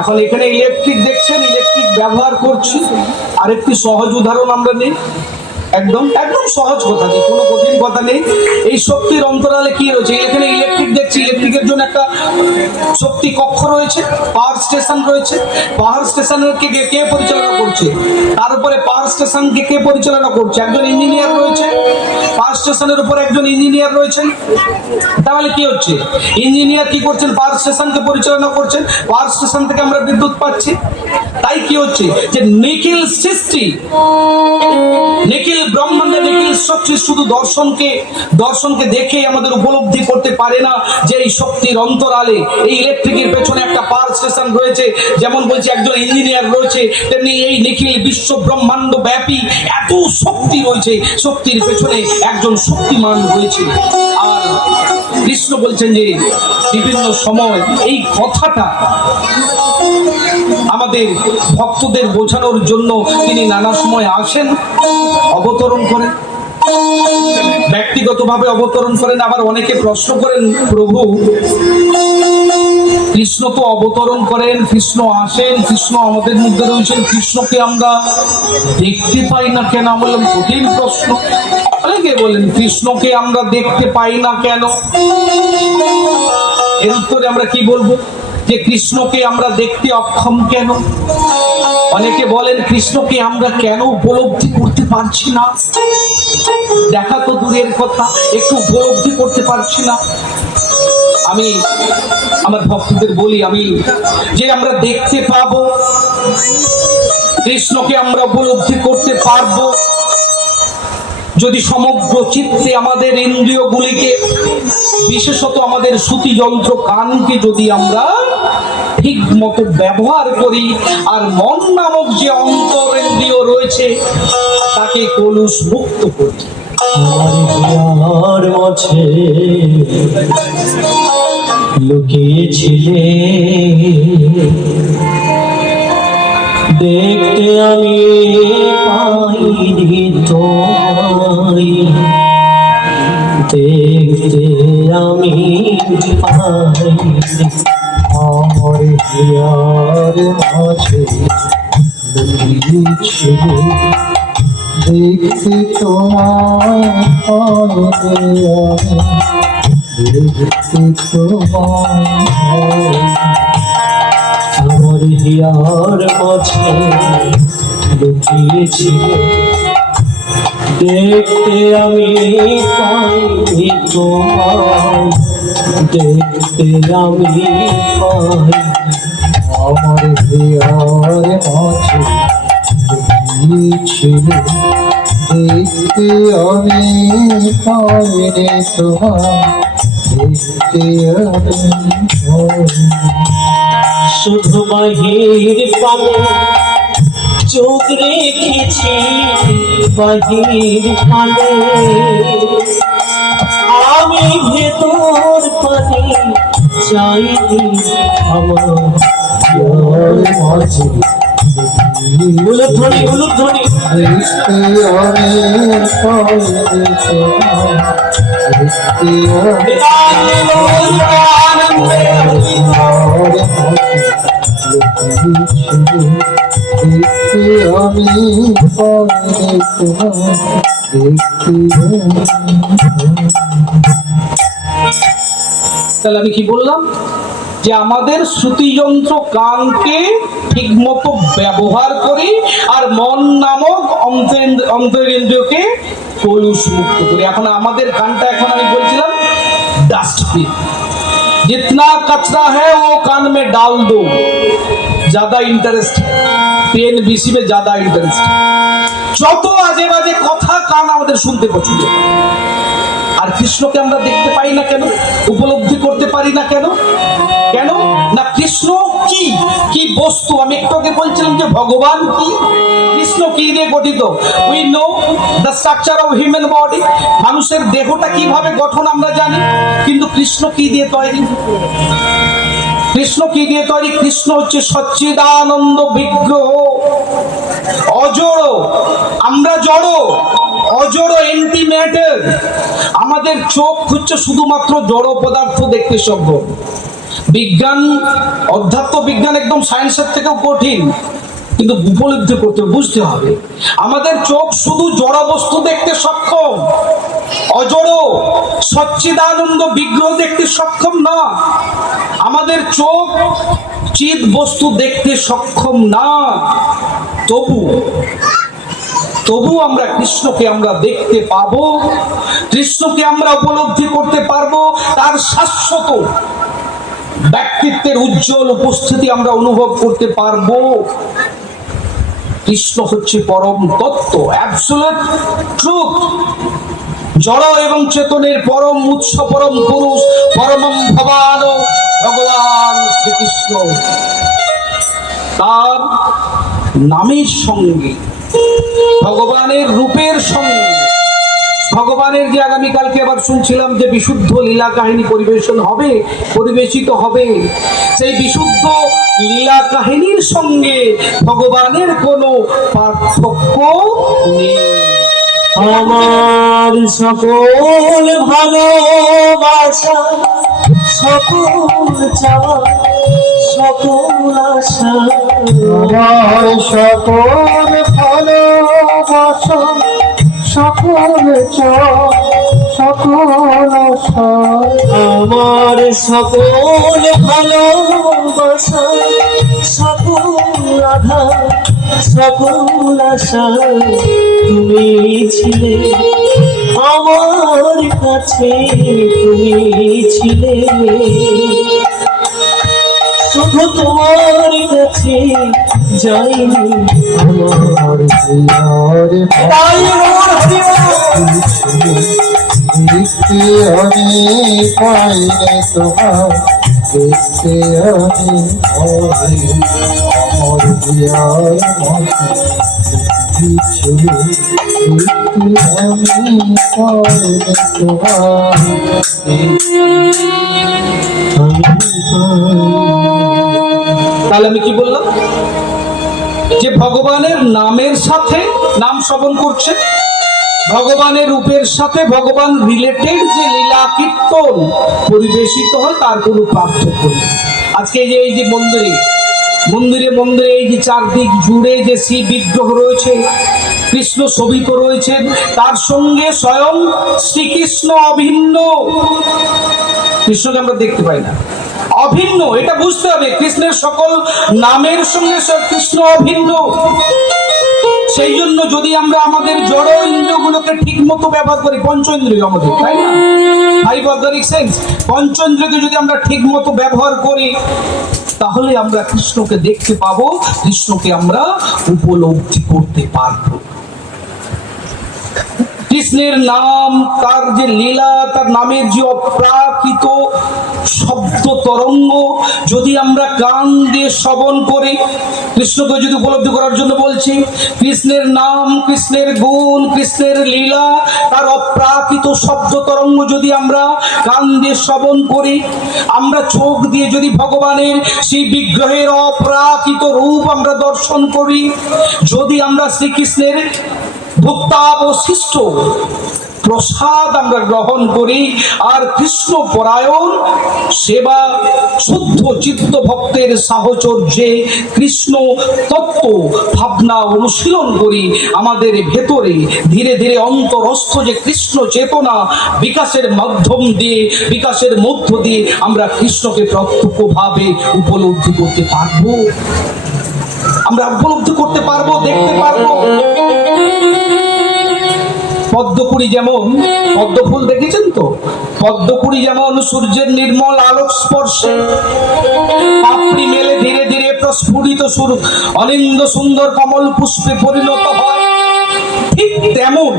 এখন এখানে ইলেকট্রিক দেখছেন, ইলেকট্রিক ব্যবহার করছি। আরেকটি সহজ উদাহরণ আমরা নিই, একদম একদম সহজ কথা, যে কোনো কঠিন কথা নেই। এই শক্তির অন্তরালে কি রয়েছে? এখানে ইলেকট্রিক দেখছি, ইলেকট্রিকের জন্য একটা শক্তি কক্ষ রয়েছে, পাওয়ার স্টেশন রয়েছে। পাওয়ার স্টেশনকে কে পরিচালনা করছে? তার উপরে পাওয়ার স্টেশনকে কে পরিচালনা করছে? একজন ইঞ্জিনিয়ার রয়েছে। পাওয়ার স্টেশনের উপরে একজন ইঞ্জিনিয়ার রয়েছেন। তাহলে কি হচ্ছে? ইঞ্জিনিয়ার কি করছেন? পাওয়ার স্টেশনকে পরিচালনা করছেন। পাওয়ার স্টেশন থেকে আমরা বিদ্যুৎ পাচ্ছি। তাই কি হচ্ছে? যে নিখিল সৃষ্টি, নিখিল ব্রহ্মাণ্ডে নিখিল শক্তি শুধু দর্শনকে দেখে আমাদের উপলব্ধি করতে পারে না যে এই শক্তির অন্তরালে, এই ইলেকট্রিকের পেছনে একটা পাওয়ার স্টেশন রয়েছে। যেমন বলছি একজন ইঞ্জিনিয়ার রয়েছে, তেমনি এই নিখিল বিশ্ব ব্রহ্মাণ্ড ব্যাপী এত শক্তি রয়েছে, শক্তির পেছনে একজন শক্তিমান রয়েছে। আর কৃষ্ণ বলছেন যে বিভিন্ন সময় এই কথাটা আমাদের ভক্তদের বোঝানোর জন্য তিনি নানা সময় আসেন, অবতরণ করেন, ব্যক্তিগতভাবে অবতরণ করেন। আবার অনেকে প্রশ্ন করেন, প্রভু কৃষ্ণ তো অবতরণ করেন, কৃষ্ণ আসেন, কৃষ্ণ আমাদের মধ্যে রয়েছেন, কৃষ্ণকে আমরা দেখতে পাই না কেন? বললাম কঠিন প্রশ্ন। অনেকে বলেন কৃষ্ণকে আমরা দেখতে পাই না কেন? এর উত্তরে আমরা কি বলবো? যে কৃষ্ণকে আমরা দেখতে অক্ষম কেন? অনেকে বলেন কৃষ্ণকে আমরা কেন উপলব্ধি করতে পারছি না? দেখা তো দূরের কথা, একটু উপলব্ধি করতে পারছি না। আমি আমার ভক্তদের বলি, যে আমরা দেখতে পাবো, কৃষ্ণকে আমরা উপলব্ধি করতে পারবো যদি সমগ্র চিত্তে আমাদের ইন্দ্রিয়গুলিকে, বিশেষত আমাদের শ্রুতি যন্ত্র কানকে যদি আমরা ঠিক মতো ব্যবহার করি, আর মন নামক যে অন্তরেন্দ্রিয় রয়েছে তাকে কলুষ মুক্ত করি। আমার মাঝে লুকিয়েছিলে, দেখতে আমি পাইনি তোমায়, দেখতে আমি পাইনি। আমার হিয়ার মাঝে লুকিয়েছিলে, দেখতে তোমায় পাইনি, দেখতে তোমায়। আমার হিয়ার মাঝে লুকিয়েছিল, দেখতে আমি পাইনি তোমায়, দেখতে আমি পাইনি। আমার হিয়ার মাঝে ছিল দেখতে আমি পাইনি তোমার দেখতে আমি পাইনি। শুধু বাহির পানে চোখ রেখেছি, বাহির পানে আমি ভেতর পানে চাইনি আমার হিয়ার মাঝে উলুধ্বনি উলুধ্বনি দেখতে আমি পাইনি তোমার দেখতে আমি তাহলে আমি কি বললাম যে আমাদের শ্রুতিযন্ত্র কানকে ঠিক মতো ব্যবহার করি আর মন নামক অন্তরেন্দ্রিয়কে কলুষ মুক্ত করি। এখন আমাদের কানটা এখন আমি বলছিলাম डस्टबिन, जितना कचरा है वो कान में डाल दो, ज्यादा इंटरेस्ट है पीएनबीसी में, ज्यादा इंटरेस्ट है। যত আজে বাজে কথা কান আমাদের শুনতে পছন্দ করে। আর কৃষ্ণকে আমরা দেখতে পাই না কেন, উপলব্ধি করতে পারি না কেন? কেন না কৃষ্ণ কি কি বস্তু, আমি একটু আগে বলছিলাম যে ভগবান কি, কৃষ্ণ কি দিয়ে গঠিত। We know the structure of human body, মানুষের দেহটা কিভাবে গঠন আমরা জানি, কিন্তু কৃষ্ণ কি দিয়ে তৈরি? কৃষ্ণ কি দিয়ে তৈরি? কৃষ্ণ হচ্ছে সচ্চিদানন্দ বিগ্রহ, অজড়, আমরা জড়, অজড় এন্টি ম্যাটার। আমাদের চোখ হচ্ছে শুধুমাত্র জড় পদার্থ দেখতে সক্ষম। বিজ্ঞান, অধ্যাত্ম বিজ্ঞান একদম সায়েন্সের থেকেও কঠিন, কিন্তু উপলব্ধি করতে বুঝতে হবে আমাদের চোখ শুধু জড় বস্তু দেখতে সক্ষম, অজড় সচ্চিদানন্দ বিগ্রহ দেখতে সক্ষম না। আমাদের চোখ চিৎ বস্তু দেখতে সক্ষম না। তবু আমরা কৃষ্ণকে আমরা দেখতে পাবো, কৃষ্ণকে আমরা উপলব্ধি করতে পারবো, তার শাশ্বত ব্যক্তিত্বের উজ্জ্বল উপস্থিতি আমরা অনুভব করতে পারবো। কৃষ্ণ হচ্ছে পরম তত্ত্ব, অ্যাবসলিউট ট্রুথ, জড় এবং চেতনের পরম উৎস, পরম পুরুষ, পরমম ভবান ভগবান শ্রীকৃষ্ণ। তার নামের সঙ্গে, ভগবানের রূপের সঙ্গে, ভগবানের যে আগামীকালকে আবার শুনছিলাম যে বিশুদ্ধ লীলা কাহিনী পরিবেশিত হবে, সেই বিশুদ্ধ লীলা কাহিনীর সঙ্গে ভগবানের কোনো পার্থক্য নেই। আমার সকল ভালোবাসা, সকল চাওয়া, সকল আশা, আমার সকল ভালোবাসা, সকল সকল আশা, আমার সকল ভালোবাসা, সকল আধার, সকল আশা তুমি ছিলে আমার কাছে, তুমি ছিলে শুধু তোমার কাছে যাইনি আমার হিয়ার তাই মোর দেখতে আমি পাইনি তোমার দেখতে আমি পাইনি। আমার হিয়ার মাঝে ছিল দেখতে আমি পাইনি তোমার তাহলে আমি কি বললাম যে ভগবানের নামের সাথে নাম শ্রবণ করছে, ভগবানের রূপের সাথে ভগবান রিলেটেড যে লীলা কীর্তন পরিবেশিত হয় তার কোনো পার্থক্য নেই। আজকে এই যে মন্দিরে মন্দিরে এই যে চারদিক জুড়ে যে শ্রী বিগ্রহ রয়েছে, কৃষ্ণ শোভিত রয়েছেন, তার সঙ্গে স্বয়ং শ্রীকৃষ্ণ অভিন্ন। কৃষ্ণকে আমরা দেখতে পাই না, অভিন্ন, এটা বুঝতে হবে। কৃষ্ণের সকল নামের সঙ্গে কৃষ্ণ অভিন্ন। সেই জন্য যদি আমরা আমাদের জড় ইন্দ্রিয়গুলোকে ঠিক মতো ব্যবহার করি, পঞ্চ ইন্দ্রিয় আমাদের, তাই না, ফাইভ অর্গানিক সেন্স, পঞ্চ ইন্দ্রিয়কে যদি আমরা ঠিক মতো ব্যবহার করি, তাহলে আমরা কৃষ্ণকে দেখতে পাবো, কৃষ্ণকে আমরা উপলব্ধি করতে পারবো। কৃষ্ণের নাম, তার যে লীলা, তার নামের যে অপ্রাকৃত শব্দ তরঙ্গ যদি আমরা কান দিয়ে শ্রবণ করি, কৃষ্ণকে যদি উপলব্ধি করার জন্য বলছি, কৃষ্ণের নাম, কৃষ্ণের গুণ, কৃষ্ণের লীলা, তার অপ্রাকৃত শব্দ তরঙ্গ যদি আমরা কান দিয়ে শ্রবণ করি, আমরা চোখ দিয়ে যদি ভগবানের সেই বিগ্রহের অপ্রাকৃত রূপ আমরা দর্শন করি, যদি আমরা শ্রীকৃষ্ণের ভক্তাবশিষ্ট প্রসাদ আমরা গ্রহণ করি, আর কৃষ্ণ পরায়ণ সেবা শুদ্ধ চিত্ত ভক্তের সাহচর্যে কৃষ্ণ তত্ত্ব ভাবনা অনুশীলন করি, আমাদের ভেতরে ধীরে ধীরে অন্তরস্থ যে কৃষ্ণ চেতনা বিকাশের মাধ্যম দিয়ে, বিকাশের মধ্য দিয়ে আমরা কৃষ্ণকে প্রত্যক্ষভাবে উপলব্ধি করতে পারবো, আমরা উপলব্ধি করতে পারবো, দেখতে পারবো। পদ্মকুড়ি যেমন, পদ্ম ফুল দেখেছেন তো, পদ্মকুড়ি যেমন সূর্যের নির্মল আলোক স্পর্শে পাপড়ি মেলে ধীরে ধীরে প্রস্ফুটিত অনিন্দ সুন্দর কমল পুষ্পে পরিণত হয়, ঠিক তেমন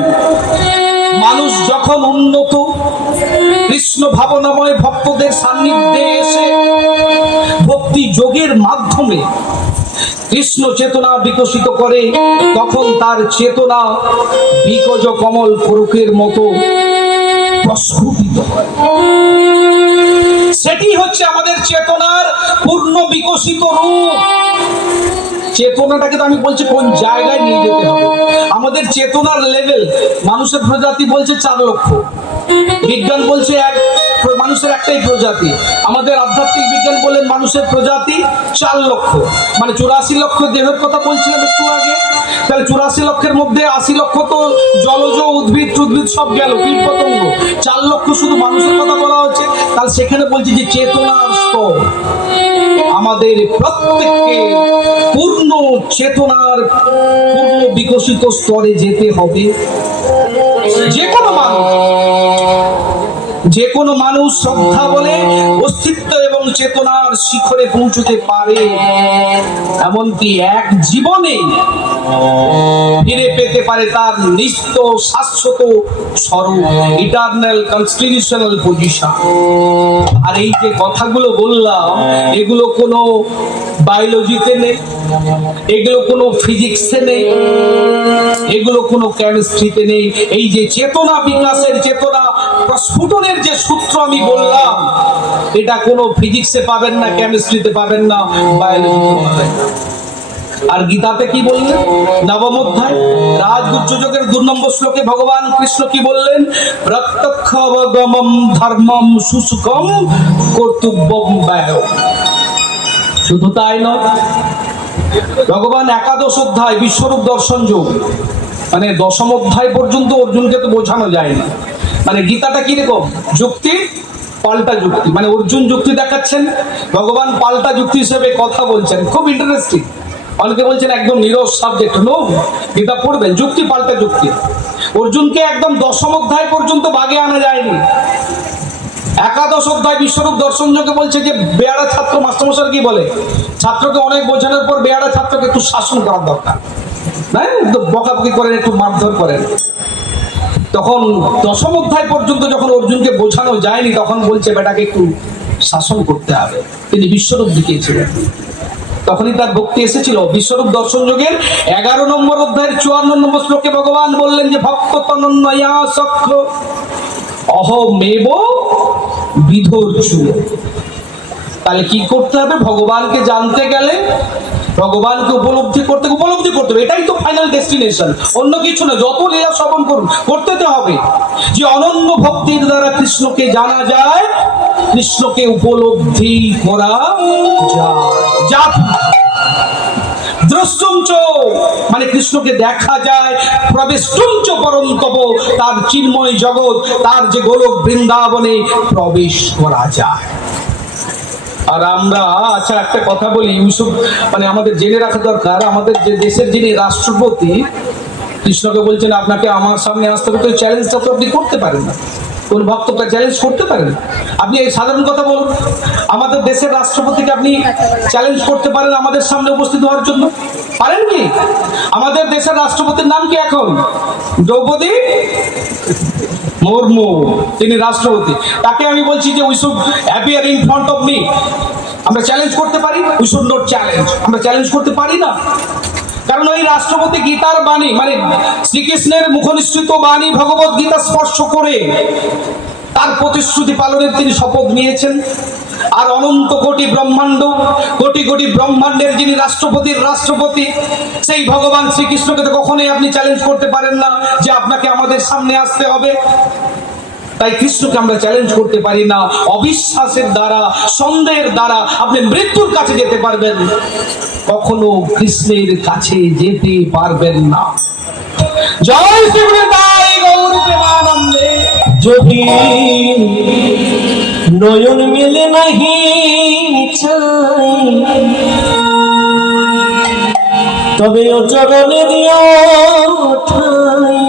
মানুষ যখন উন্নত কৃষ্ণ ভাবনাময় ভক্তদের সান্নিধ্যে এসে ভক্তি যোগের মাধ্যমে কৃষ্ণ চেতনা বিকশিত করে, তখন তার চেতনা বিকজ কমল পুরুষের মতো প্রস্ফুটিত হয়। সেটি হচ্ছে আমাদের চেতনার পূর্ণ বিকশিত রূপ। চেতনাটাকে তো আমি বলছি কোন জায়গায় নিয়ে যেতে হবে। আমাদের চেতনার লেভেল, মানুষের প্রজাতি বলছে 4 লক্ষ, বিজ্ঞান বলছে মানুষের একটাই প্রজাতি, আমাদের আধ্যাত্মিক বিজ্ঞান বলেন মানুষের প্রজাতি 4 লক্ষ, মানে 84 লক্ষ দেহের কথা বলছিলাম একটু আগে, তাহলে 84 লক্ষের মধ্যে 80 লক্ষ তো জলজ উদ্ভিদ সব গেল, কীট পতঙ্গ, 4 লক্ষ শুধু মানুষের কথা বলা হচ্ছে। তাহলে সেখানে বলছি যে চেতনার স্তর আমাদের প্রত্যেককে পূর্ণ চেতনার পূর্ণ বিকশিত স্তরে যেতে হবে। যে কোনো মানুষ শ্রদ্ধা বলে অস্তিত্ব এবং চেতনার শিখরে পৌঁছতে পারে, এমনকি এক জীবনে ফিরে পেতে পারে তার নিত্য শাশ্বত স্বরূপ, ইটারনাল কনস্টিটিউশনাল পজিশন। আর এই যে কথাগুলো বললাম, এগুলো কোনো বায়োলজিতে নেই, এগুলো কোনো ফিজিক্সে নেই, এগুলো কোনো কেমিস্ট্রিতে নেই। এই যে চেতনা বিকাশের, চেতনা প্রস্ফুটনের যে সূত্র আমি বললাম, এটা কোনো ফিজিক্সে পাবেন না, কেমিস্ট্রিতে পাবেন না, বায়োলজিতে পাবেন না। আর গীতাতে কি বললেন? 9ম অধ্যায় রাজগুহ্য যোগের 2 নম্বর শ্লোকে ভগবান কৃষ্ণ কি বললেন? প্রত্যক্ষাবগমম ধর্মম সুসুখম কর্তব্যম ব্যয়। শুধু তাই নয়, ভগবান 11শ অধ্যায় বিশ্বরূপ দর্শন যোগ, মানে 10ম অধ্যায় পর্যন্ত অর্জুনকে তো বোঝানো যায়নি। মানে গীতাটা কিরকম? যুক্তি পাল্টা যুক্তি, মানে অর্জুন যুক্তি দেখাচ্ছেন, ভগবান পাল্টা যুক্তি হিসেবে কথা বলছেন। খুব ইন্টারেস্টিং। অনেকে বলছেন একদম নিরস সাবজেক্ট, নো, গীতা পড়বেন, যুক্তি পাল্টা যুক্তি। অর্জুনকে একদম 10ম অধ্যায় পর্যন্ত বাগে আনা যায়নি। 11শ অধ্যায় বিশ্বরূপ দর্শন যোগে বলছে যে বেয়ারা ছাত্র, মাস্টারমশাই কি বলে, ছাত্রকে অনেক বোঝানোর পর বেয়ারা ছাত্রকে একটু শাসন করার দরকার, হ্যাঁ, বকাবকি করেন, একটু মারধর করেন। তখন 10ম অধ্যায় পর্যন্ত যখন অর্জুনকে বোঝানো যায়নি, তখন বলছে বেটাকে একটু শাসন করতে হবে। তিনি বিশ্বরূপ দেখিয়েছিলেন, তখনই তার ভক্তি এসেছিল। বিশ্বরূপ দর্শন যোগের 11 নম্বর অধ্যায়ের 54 নম্বর শ্লোকে ভগবান বললেন যে ভক্ত তনন্নয়া সখ্য অহমেব বিধর্ষু। তাহলে কি করতে হবে? ভগবানকে জানতে গেলে, ভগবানকে উপলব্ধি করতে হবে, এটাই তো ফাইনাল ডেস্টিনেশন, অন্য কিছু না। যত লীলা শ্রবণ করুন, করতে হবে যে অনন্য ভক্তির দ্বারা কৃষ্ণকে জানা যায়, কৃষ্ণকে উপলব্ধি করা যায়। দ্রষ্টুঞ্চ মানে কৃষ্ণকে দেখা যায়, প্রবেষ্টুঞ্চ পরন্তপ, তার চিন্ময় জগৎ, তার যে গোলক বৃন্দাবনে প্রবেশ করা যায়। আর আমরা, আচ্ছা একটা কথা বলি, ইউসুফ, মানে আমাদের জেনে রাখা দরকার, আমাদের যে দেশের যিনি রাষ্ট্রপতি কৃষ্ণকে বলছেন আপনাকে আমার সামনে আসতে হবে, তো চ্যালেঞ্জটা তো আপনি করতে পারেন না, কোন ভক্তটা চ্যালেঞ্জ করতে পারেন? আপনি এই সাধারণ কথা বলুন, আমাদের দেশের রাষ্ট্রপতিকে আপনি চ্যালেঞ্জ করতে পারেন আমাদের সামনে উপস্থিত হওয়ার জন্য? পারেন কি? আমাদের দেশের রাষ্ট্রপতির নাম কি এখন? দ্রৌপদী মুর্মু, তিনি রাষ্ট্রপতি। তাকে আমি বলছি যে we should appear in front of me, আমরা চ্যালেঞ্জ করতে পারি? উই শুড নট চ্যালেঞ্জ, আমরা চ্যালেঞ্জ করতে পারি না। কারণ ওই রাষ্ট্রপতি গীতার বাণী, মানে শ্রীকৃষ্ণের মুখনিসৃত বাণী ভগবত গীতা স্পর্শ করে তার প্রতিশ্রুতি পালনের তিনি শপথ নিয়েছেন। আর অনন্ত কোটি ব্রহ্মাণ্ড, কোটি কোটি ব্রহ্মাণ্ডের যিনি রাষ্ট্রপতির রাষ্ট্রপতি, সেই ভগবান শ্রীকৃষ্ণকে তো কখনোই আপনি চ্যালেঞ্জ করতে পারেন না যে আপনাকে আমাদের সামনে আসতে হবে। তাই কৃষ্ণকে আমরা চ্যালেঞ্জ করতে পারি না। অবিশ্বাসের দ্বারা, সন্দেহের দ্বারা আপনি মৃত্যুর কাছে যেতে পারবেন, কখনো কৃষ্ণের কাছে যেতে পারবেন না। জয় শ্রীগুরুদাই গৌর প্রেমানন্দে। যদি নয়ন মেলে নাহি চাই, তবে ও চরণে দিও ঠাই,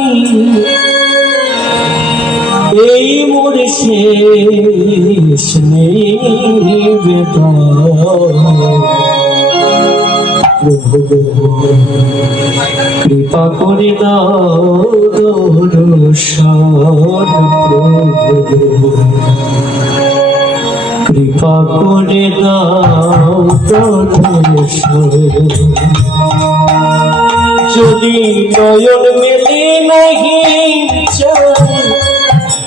এই মোর শেষ নিবেদন। প্রভু কৃপা করে দাও দর্শন, প্রভু কৃপা করে দাও দর্শন। যদি নয়ন মেলে নাহি চাই,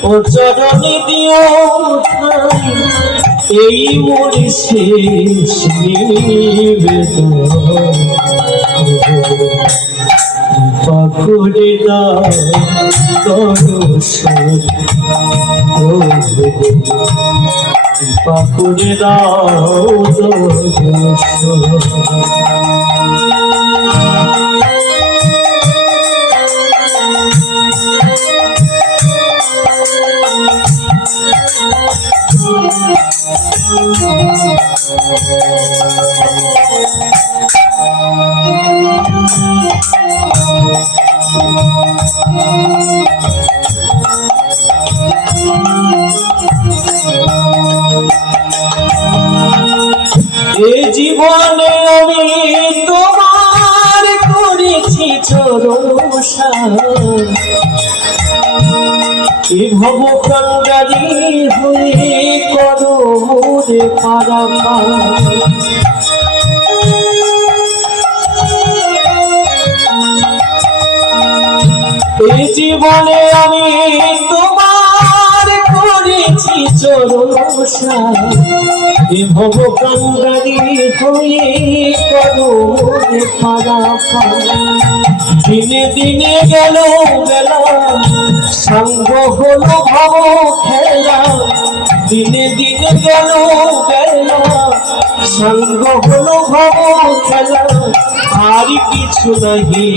ও চরণে দিও ঠাই, এই মোর শেষ নিবেদন। কৃপা করে দাও দর্শন, কৃপা করে দাও দর্শন। এ জীবনে আমি তোমার করেছি চরণ, এ ভব কাঙ্গারি হয়ে করো রে পারাপার। এ জীবনে আমি তোমার করেছি চরণ, এ ভব কাঙ্গারি হয়ে করো রে পারাপার। দিনে দিনে গেল বেলা, সঙ্গ হলো ভব খেলা, দিনে দিনে গেল বেলা, সঙ্গ হলো ভব খেলা, আর কিছু নাহি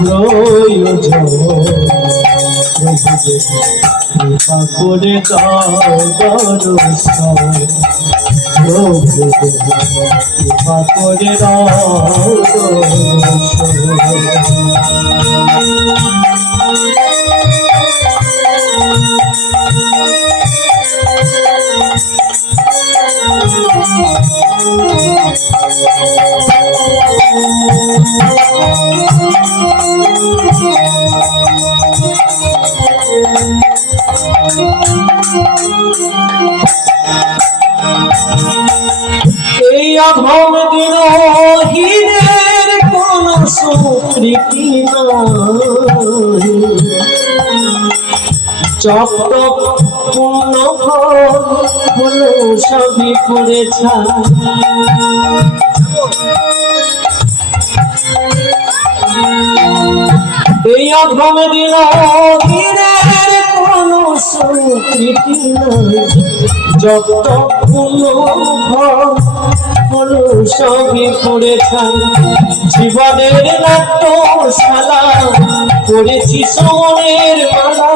প্রয়োজন। কৃপা করে দাও দর্শন, প্রভু কৃপা করে দাও এই অধম দিন হীনের কোন সুকৃতি নাই, জপ তপ পূর্ণ হলো সবই করে ছাই। এই অধম দিন হীনের কোন সুকৃতি নাই, যত হলো সবই করে ছাই। জীবনের নাট্যশালা করেছি সোনের মালা,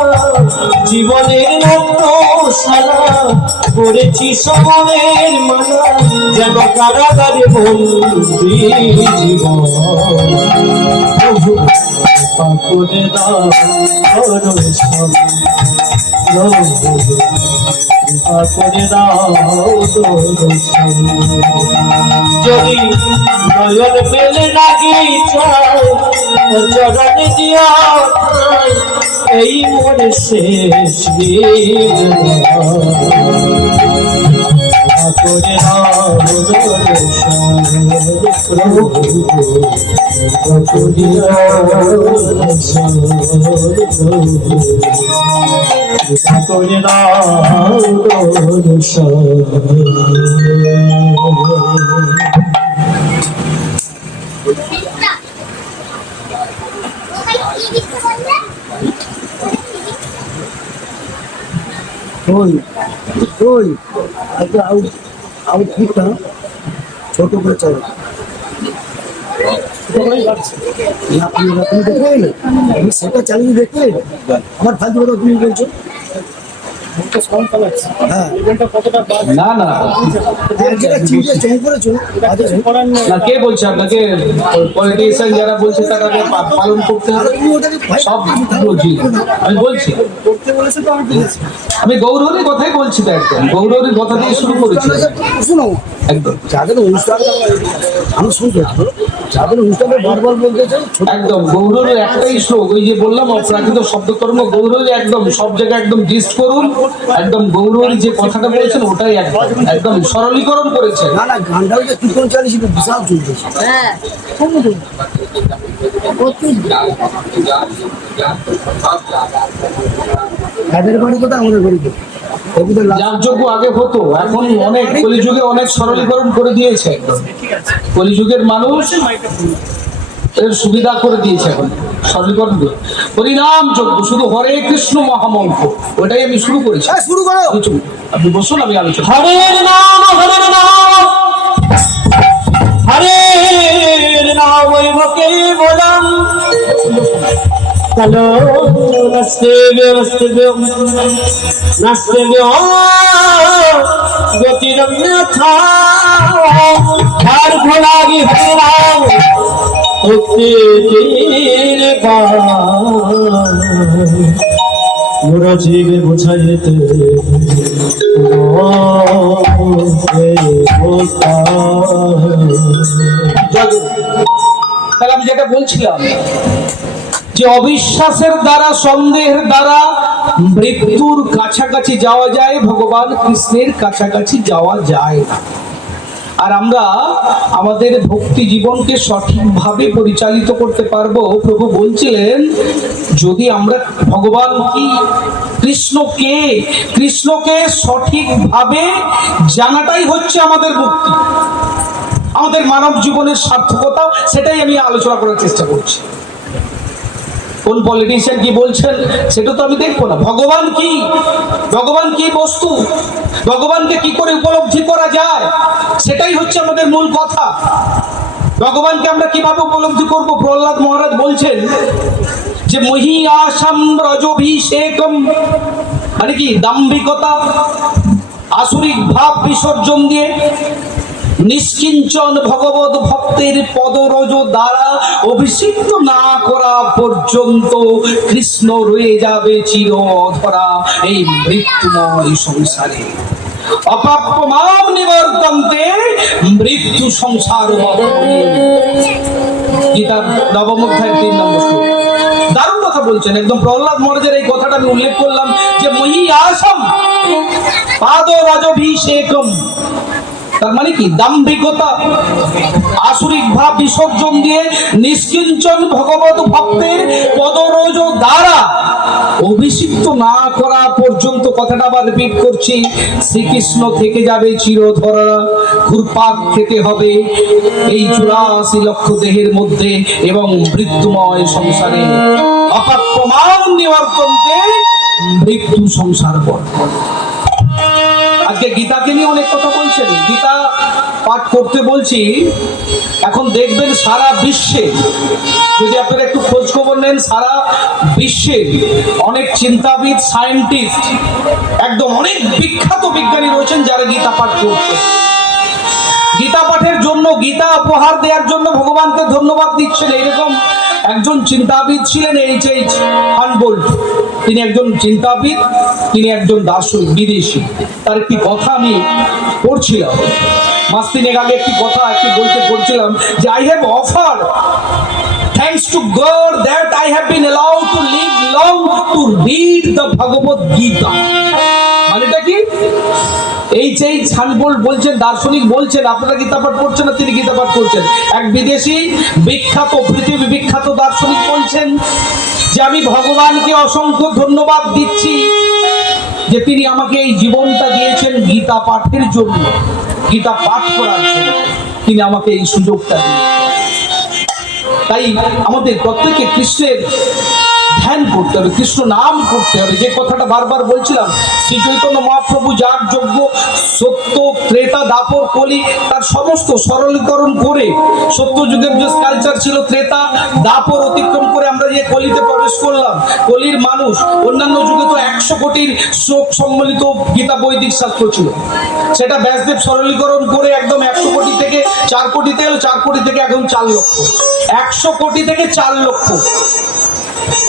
জীবনের নাট্যশালা করেছি সোনের মালা, যেন কারাগারে বন্দী জীবন। করে দাও দর্শন, কৃপা করে দাও দর্শন। যদি নয়ন মেলে নাকি চাও চরণে দিও এই মনে শেষ করে দাও করে ছোট করে চলো আমি সেটা চালিয়ে দেখে আমার ফালতু কথা তুমি বলছো। হ্যাঁ না না যেটা চিন্তা চেঞ্জ করেছো না, কে বলছে আপনাকে? পলিটিশিয়ান যারা বলছে তাদেরকে পালন করতে হবে, তুমি ওটাকে সব বলছি। আমি বলছি, করতে বলেছো তো আমি বলেছি। আমি গৌরহরির কথাই বলছি তো, একদম গৌরহরির কথা দিয়ে শুরু করেছি শোনো একদম যাদের অনুষ্ঠান আমি শুনতে যাদের অনুষ্ঠানে বারবার বলতে চাই একদম গৌরহরির একটাই শ্লোক, ওই যে বললাম অপ্রাকৃত শব্দকর্ম গৌরহরি, একদম সব জায়গায় একদম লিস্ট করুন। একদম গৌরহরি যে কথাটা বলেছেন ওটাই একদম একদম সরলীকরণ করেছেন। না না গানটাও যে কীর্তন চালিয়েছি বিশাল চলতেছে। হ্যাঁ তাদের বাড়ি কোথায় আমাদের বাড়ি কোথায় যাগযজ্ঞ আগে হতো, এখন অনেক কলিযুগে অনেক সরলীকরণ করে দিয়েছে। একদম কলিযুগের মানুষ এর সুবিধা করে দিয়েছে, এখন সরলীকরণ দিয়ে হরিনাম যজ্ঞ, শুধু হরে কৃষ্ণ মহামন্ত্র, ওটাই আমি শুরু করেছি। শুরু করো আপনি বসুন, আমি আলোচনা। হরের নাম হরের নাম ওই ভকে বলাম চলো নাচতে গতিরম্যথা আর ঘোড়াগি হরাম মোরা জীবে বোঝাইতে তাহলে আমি যেটা বলছিলাম যে অবিশ্বাসের দ্বারা, সন্দেহের দ্বারা মৃত্যুর কাছাকাছি যাওয়া যায়, ভগবান কৃষ্ণের কাছাকাছি যাওয়া যায় না। আর আমরা আমাদের ভক্তি জীবনকে সঠিকভাবে পরিচালিত করতে পারবো। প্রভু বলছিলেন যদি আমরা ভগবান কি, কৃষ্ণকে সঠিকভাবে জানাটাই হচ্ছে আমাদের মুক্তি, আমাদের মানব জীবনের সার্থকতা। সেটাই আমি আলোচনা করার চেষ্টা করছি। কোন পলিটিশিয়ান কি বলছেন সেটা তো আমি দেখবো না। ভগবান কি বস্তু, ভগবানকে কি করে উপলব্ধি করা যায়, সেটাই হচ্ছে আমাদের মূল কথা। ভগবানকে আমরা কিভাবে উপলব্ধি করব? প্রহ্লাদ মহারাজ বলছেন যে মহি আসাম রজভিষেকম, মানে কি দাম্ভিকতা, আসুরিক ভাব বিসর্জন দিয়ে নিষ্কিঞ্চন ভগবত ভক্তের পদরজ দ্বারা অভিষিক্ত না করা পর্যন্ত কৃষ্ণ রয়ে যাবে চিরধরা এই মৃত্যুময় সংসারে। অপাপ্যমাম নিবর্তন্তে মৃত্যু সংসার। গীতার নবম অধ্যায় 3 নম্বর শ্লোক। দারুণ কথা বলছেন একদম। প্রহ্লাদ মহারাজের এই কথাটা আমি উল্লেখ করলাম যে মহি আসাম পাদরাজভিষেকম, তার মানে কি দাম্ভিকতা, আসুরিক ভাব বিসর্জন দিয়ে নিষ্কিঞ্চন ভগবত ভক্তের পদরজ দ্বারা অভিষিক্ত না করা পর্যন্ত। কথাটা আবার রিপিট করছি, শ্রীকৃষ্ণ থেকে যাবে চিরধরা, ঘুরপাক খেতে হবে এই 84 লক্ষ দেহের মধ্যে এবং মৃত্যুময় সংসারে। অপাপ্যমান নিবর্তন্তে মৃত্যু সংসার পর। আজকে গীতাকে নিয়ে অনেক কথা বলছেন, গীতা পাঠ করতে বলছি। এখন দেখবেন সারা বিশ্বে, যদি আপনারা একটু খোঁজ খবর নেন, সারা বিশ্বে অনেক চিন্তাবিদ, সায়েন্টিস্ট, একদম অনেক বিখ্যাত বিজ্ঞানী রয়েছেন যারা গীতা পাঠ করছেন। গীতা পাঠের জন্য, গীতা উপহার দেওয়ার জন্য ভগবানকে ধন্যবাদ দিচ্ছেন। এরকম একজন চিন্তাবিদ ছিলেন H.H. হানবোল্ট। তিনি একজন চিন্তাবিদ, তিনি একজন দার্শনিক বিদেশি। তার একটি কথা আমি পড়ছিলাম মাস তিনেক আগে, একটি বইতে পড়ছিলাম যে I have offer thanks to God that I have been allowed to live long to read the Bhagavad Gita। মানেটা কি? H.H. হানবোল্ট বলছেন, দার্শনিক বলছেন, আপনারা গীতা পাঠ করছেন না, তিনি গীতা পাঠ করছেন। এক বিদেশি বিখ্যাত, পৃথিবী বিখ্যাত দার্শনিক বলছেন যে আমি ভগবানকে অসংখ্য ধন্যবাদ দিচ্ছি যে তিনি আমাকে এই জীবনটা দিয়েছেন গীতা পাঠের জন্য, গীতা পাঠ করার জন্য তিনি আমাকে এই সুযোগটা দিয়েছেন। তাই আমাদের প্রত্যেকে কৃষ্ণের ধ্যান করতে হবে, কৃষ্ণ নাম করতে হবে। যে কথাটা বারবার বলছিলাম, শ্রী চৈতন্য মহাপ্রভু যাগ যজ্ঞ সত্য ত্রেতা দাপর কলি তার সমস্ত সরলীকরণ করে, সত্য যুগের যে কালচার ছিল ত্রেতা দাপর অতিক্রম করে আমরা যে কলিতে প্রবেশ করলাম, কলির মানুষ অন্যান্য যুগে তো 100 কোটির শ্লোক সম্মিলিত গীতা বৈদিক শাস্ত্র ছিল, সেটা ব্যাসদেব সরলীকরণ করে একদম 100 কোটি থেকে 4 কোটিতে এলো, 4 কোটি থেকে এখন 4 লক্ষ, 100 কোটি থেকে 4 লক্ষ।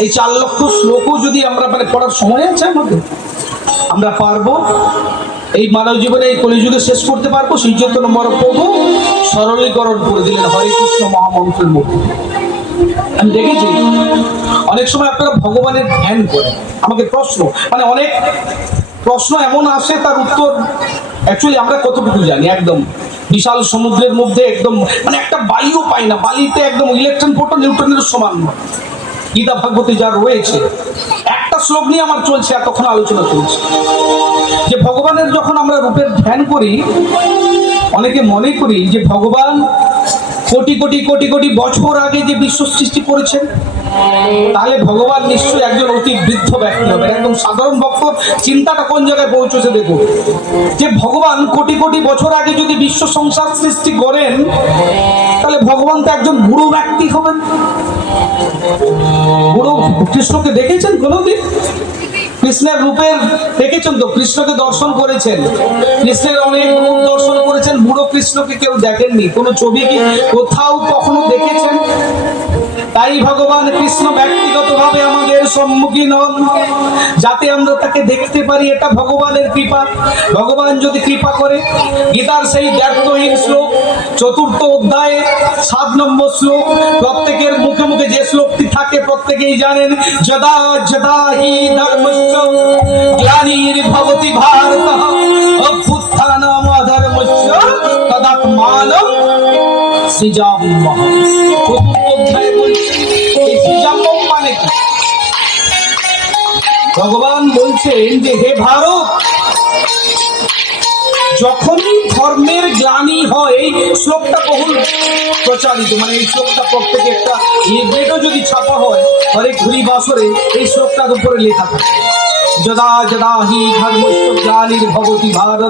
এই 4 লক্ষ শ্লোকও যদি আমরা পড়ার সময় আছে আমাদের, আমরা পারবো এই মানব জীবনে এই কলিযুগে শেষ করতে পারবো। শ্রী চৈতন্য মহাপ্রভু সরলীকরণ করে দিলেন হরে কৃষ্ণ মহামন্ত্রের মধ্যে। আমি দেখেছি অনেক সময় আপনারা ভগবানের ধ্যান করেন, আমাকে প্রশ্ন অনেক প্রশ্ন এমন আসে, তার উত্তর অ্যাকচুয়ালি আমরা কতটুকু জানি। একদম বিশাল সমুদ্রের মধ্যে একদম একটা বালিও পাই না, বালিতে একদম ইলেকট্রন প্রোটন নিউট্রনের সমান গীতা ভাগবতে যা রয়েছে। একটা শ্লোক নিয়ে আমার চলছে, এতক্ষণ আলোচনা চলছে যে ভগবানের যখন আমরা রূপের ধ্যান করি, অনেকে মনে করি যে ভগবান কোটি কোটি কোটি কোটি বছর আগে যে বিশ্ব সৃষ্টি করেছেন, তাহলে ভগবান নিশ্চয়ই একজন অতি বৃদ্ধ ব্যক্তি হবে। একদম সাধারণ ভক্ত চিন্তাটা কোন জায়গায় পৌঁছেছে দেখো, যে ভগবান কোটি কোটি বছর আগে যদি বিশ্ব সংসার সৃষ্টি করেন, তাহলে ভগবান তো একজন বুড়ো ব্যক্তি হবেন। বুড়ো কৃষ্ণকে দেখেছেন কোনোদিন? কৃষ্ণের রূপের দেখেছেন তো? কৃষ্ণকে দর্শন করেছেন, কৃষ্ণের অনেক রূপ দর্শন করেছেন, বুড়ো কৃষ্ণকে কেউ দেখেননি। কোনো ছবি কি কোথাও কখনো দেখেছেন? তাই ভগবান কৃষ্ণ ব্যক্তিগতভাবে আমাদের সম্মুখীন হন, যাতে আমরা তাকে দেখতে পারি। এটা ভগবানের কৃপা। ভগবান যদি কৃপা করে, গীতার সেই দ্ব্যর্থহীন শ্লোক 4th অধ্যায়ে 7 নম্বর শ্লোক, প্রত্যেকের মুখে মুখে যে শ্লোকটি থাকে প্রত্যেকেই জানেন, যদা যদা হি ধর্মস্য গ্লানির্ভবতি ভারতঃ অভ্যুত্থানম অধর্মস্য তদাত্মানম সৃজাম্যহম। 4th অধ্যায়ে বলছে এই সৃজাম্যম মানে কি? ভগবান বলছেন যে হে ভারত, যখনই ধর্মের গ্লানি হয়, এই শ্লোকটা বহুল প্রচারিত, এই শ্লোকটা প্রত্যেকে একটা বেদও যদি ছাপা হয় হরে ঘুরি বাসরে, এই শ্লোকটার উপরে লেখা থাকে, যদা যদা হি ধর্মস্য গ্লানির্ভবতি ভারত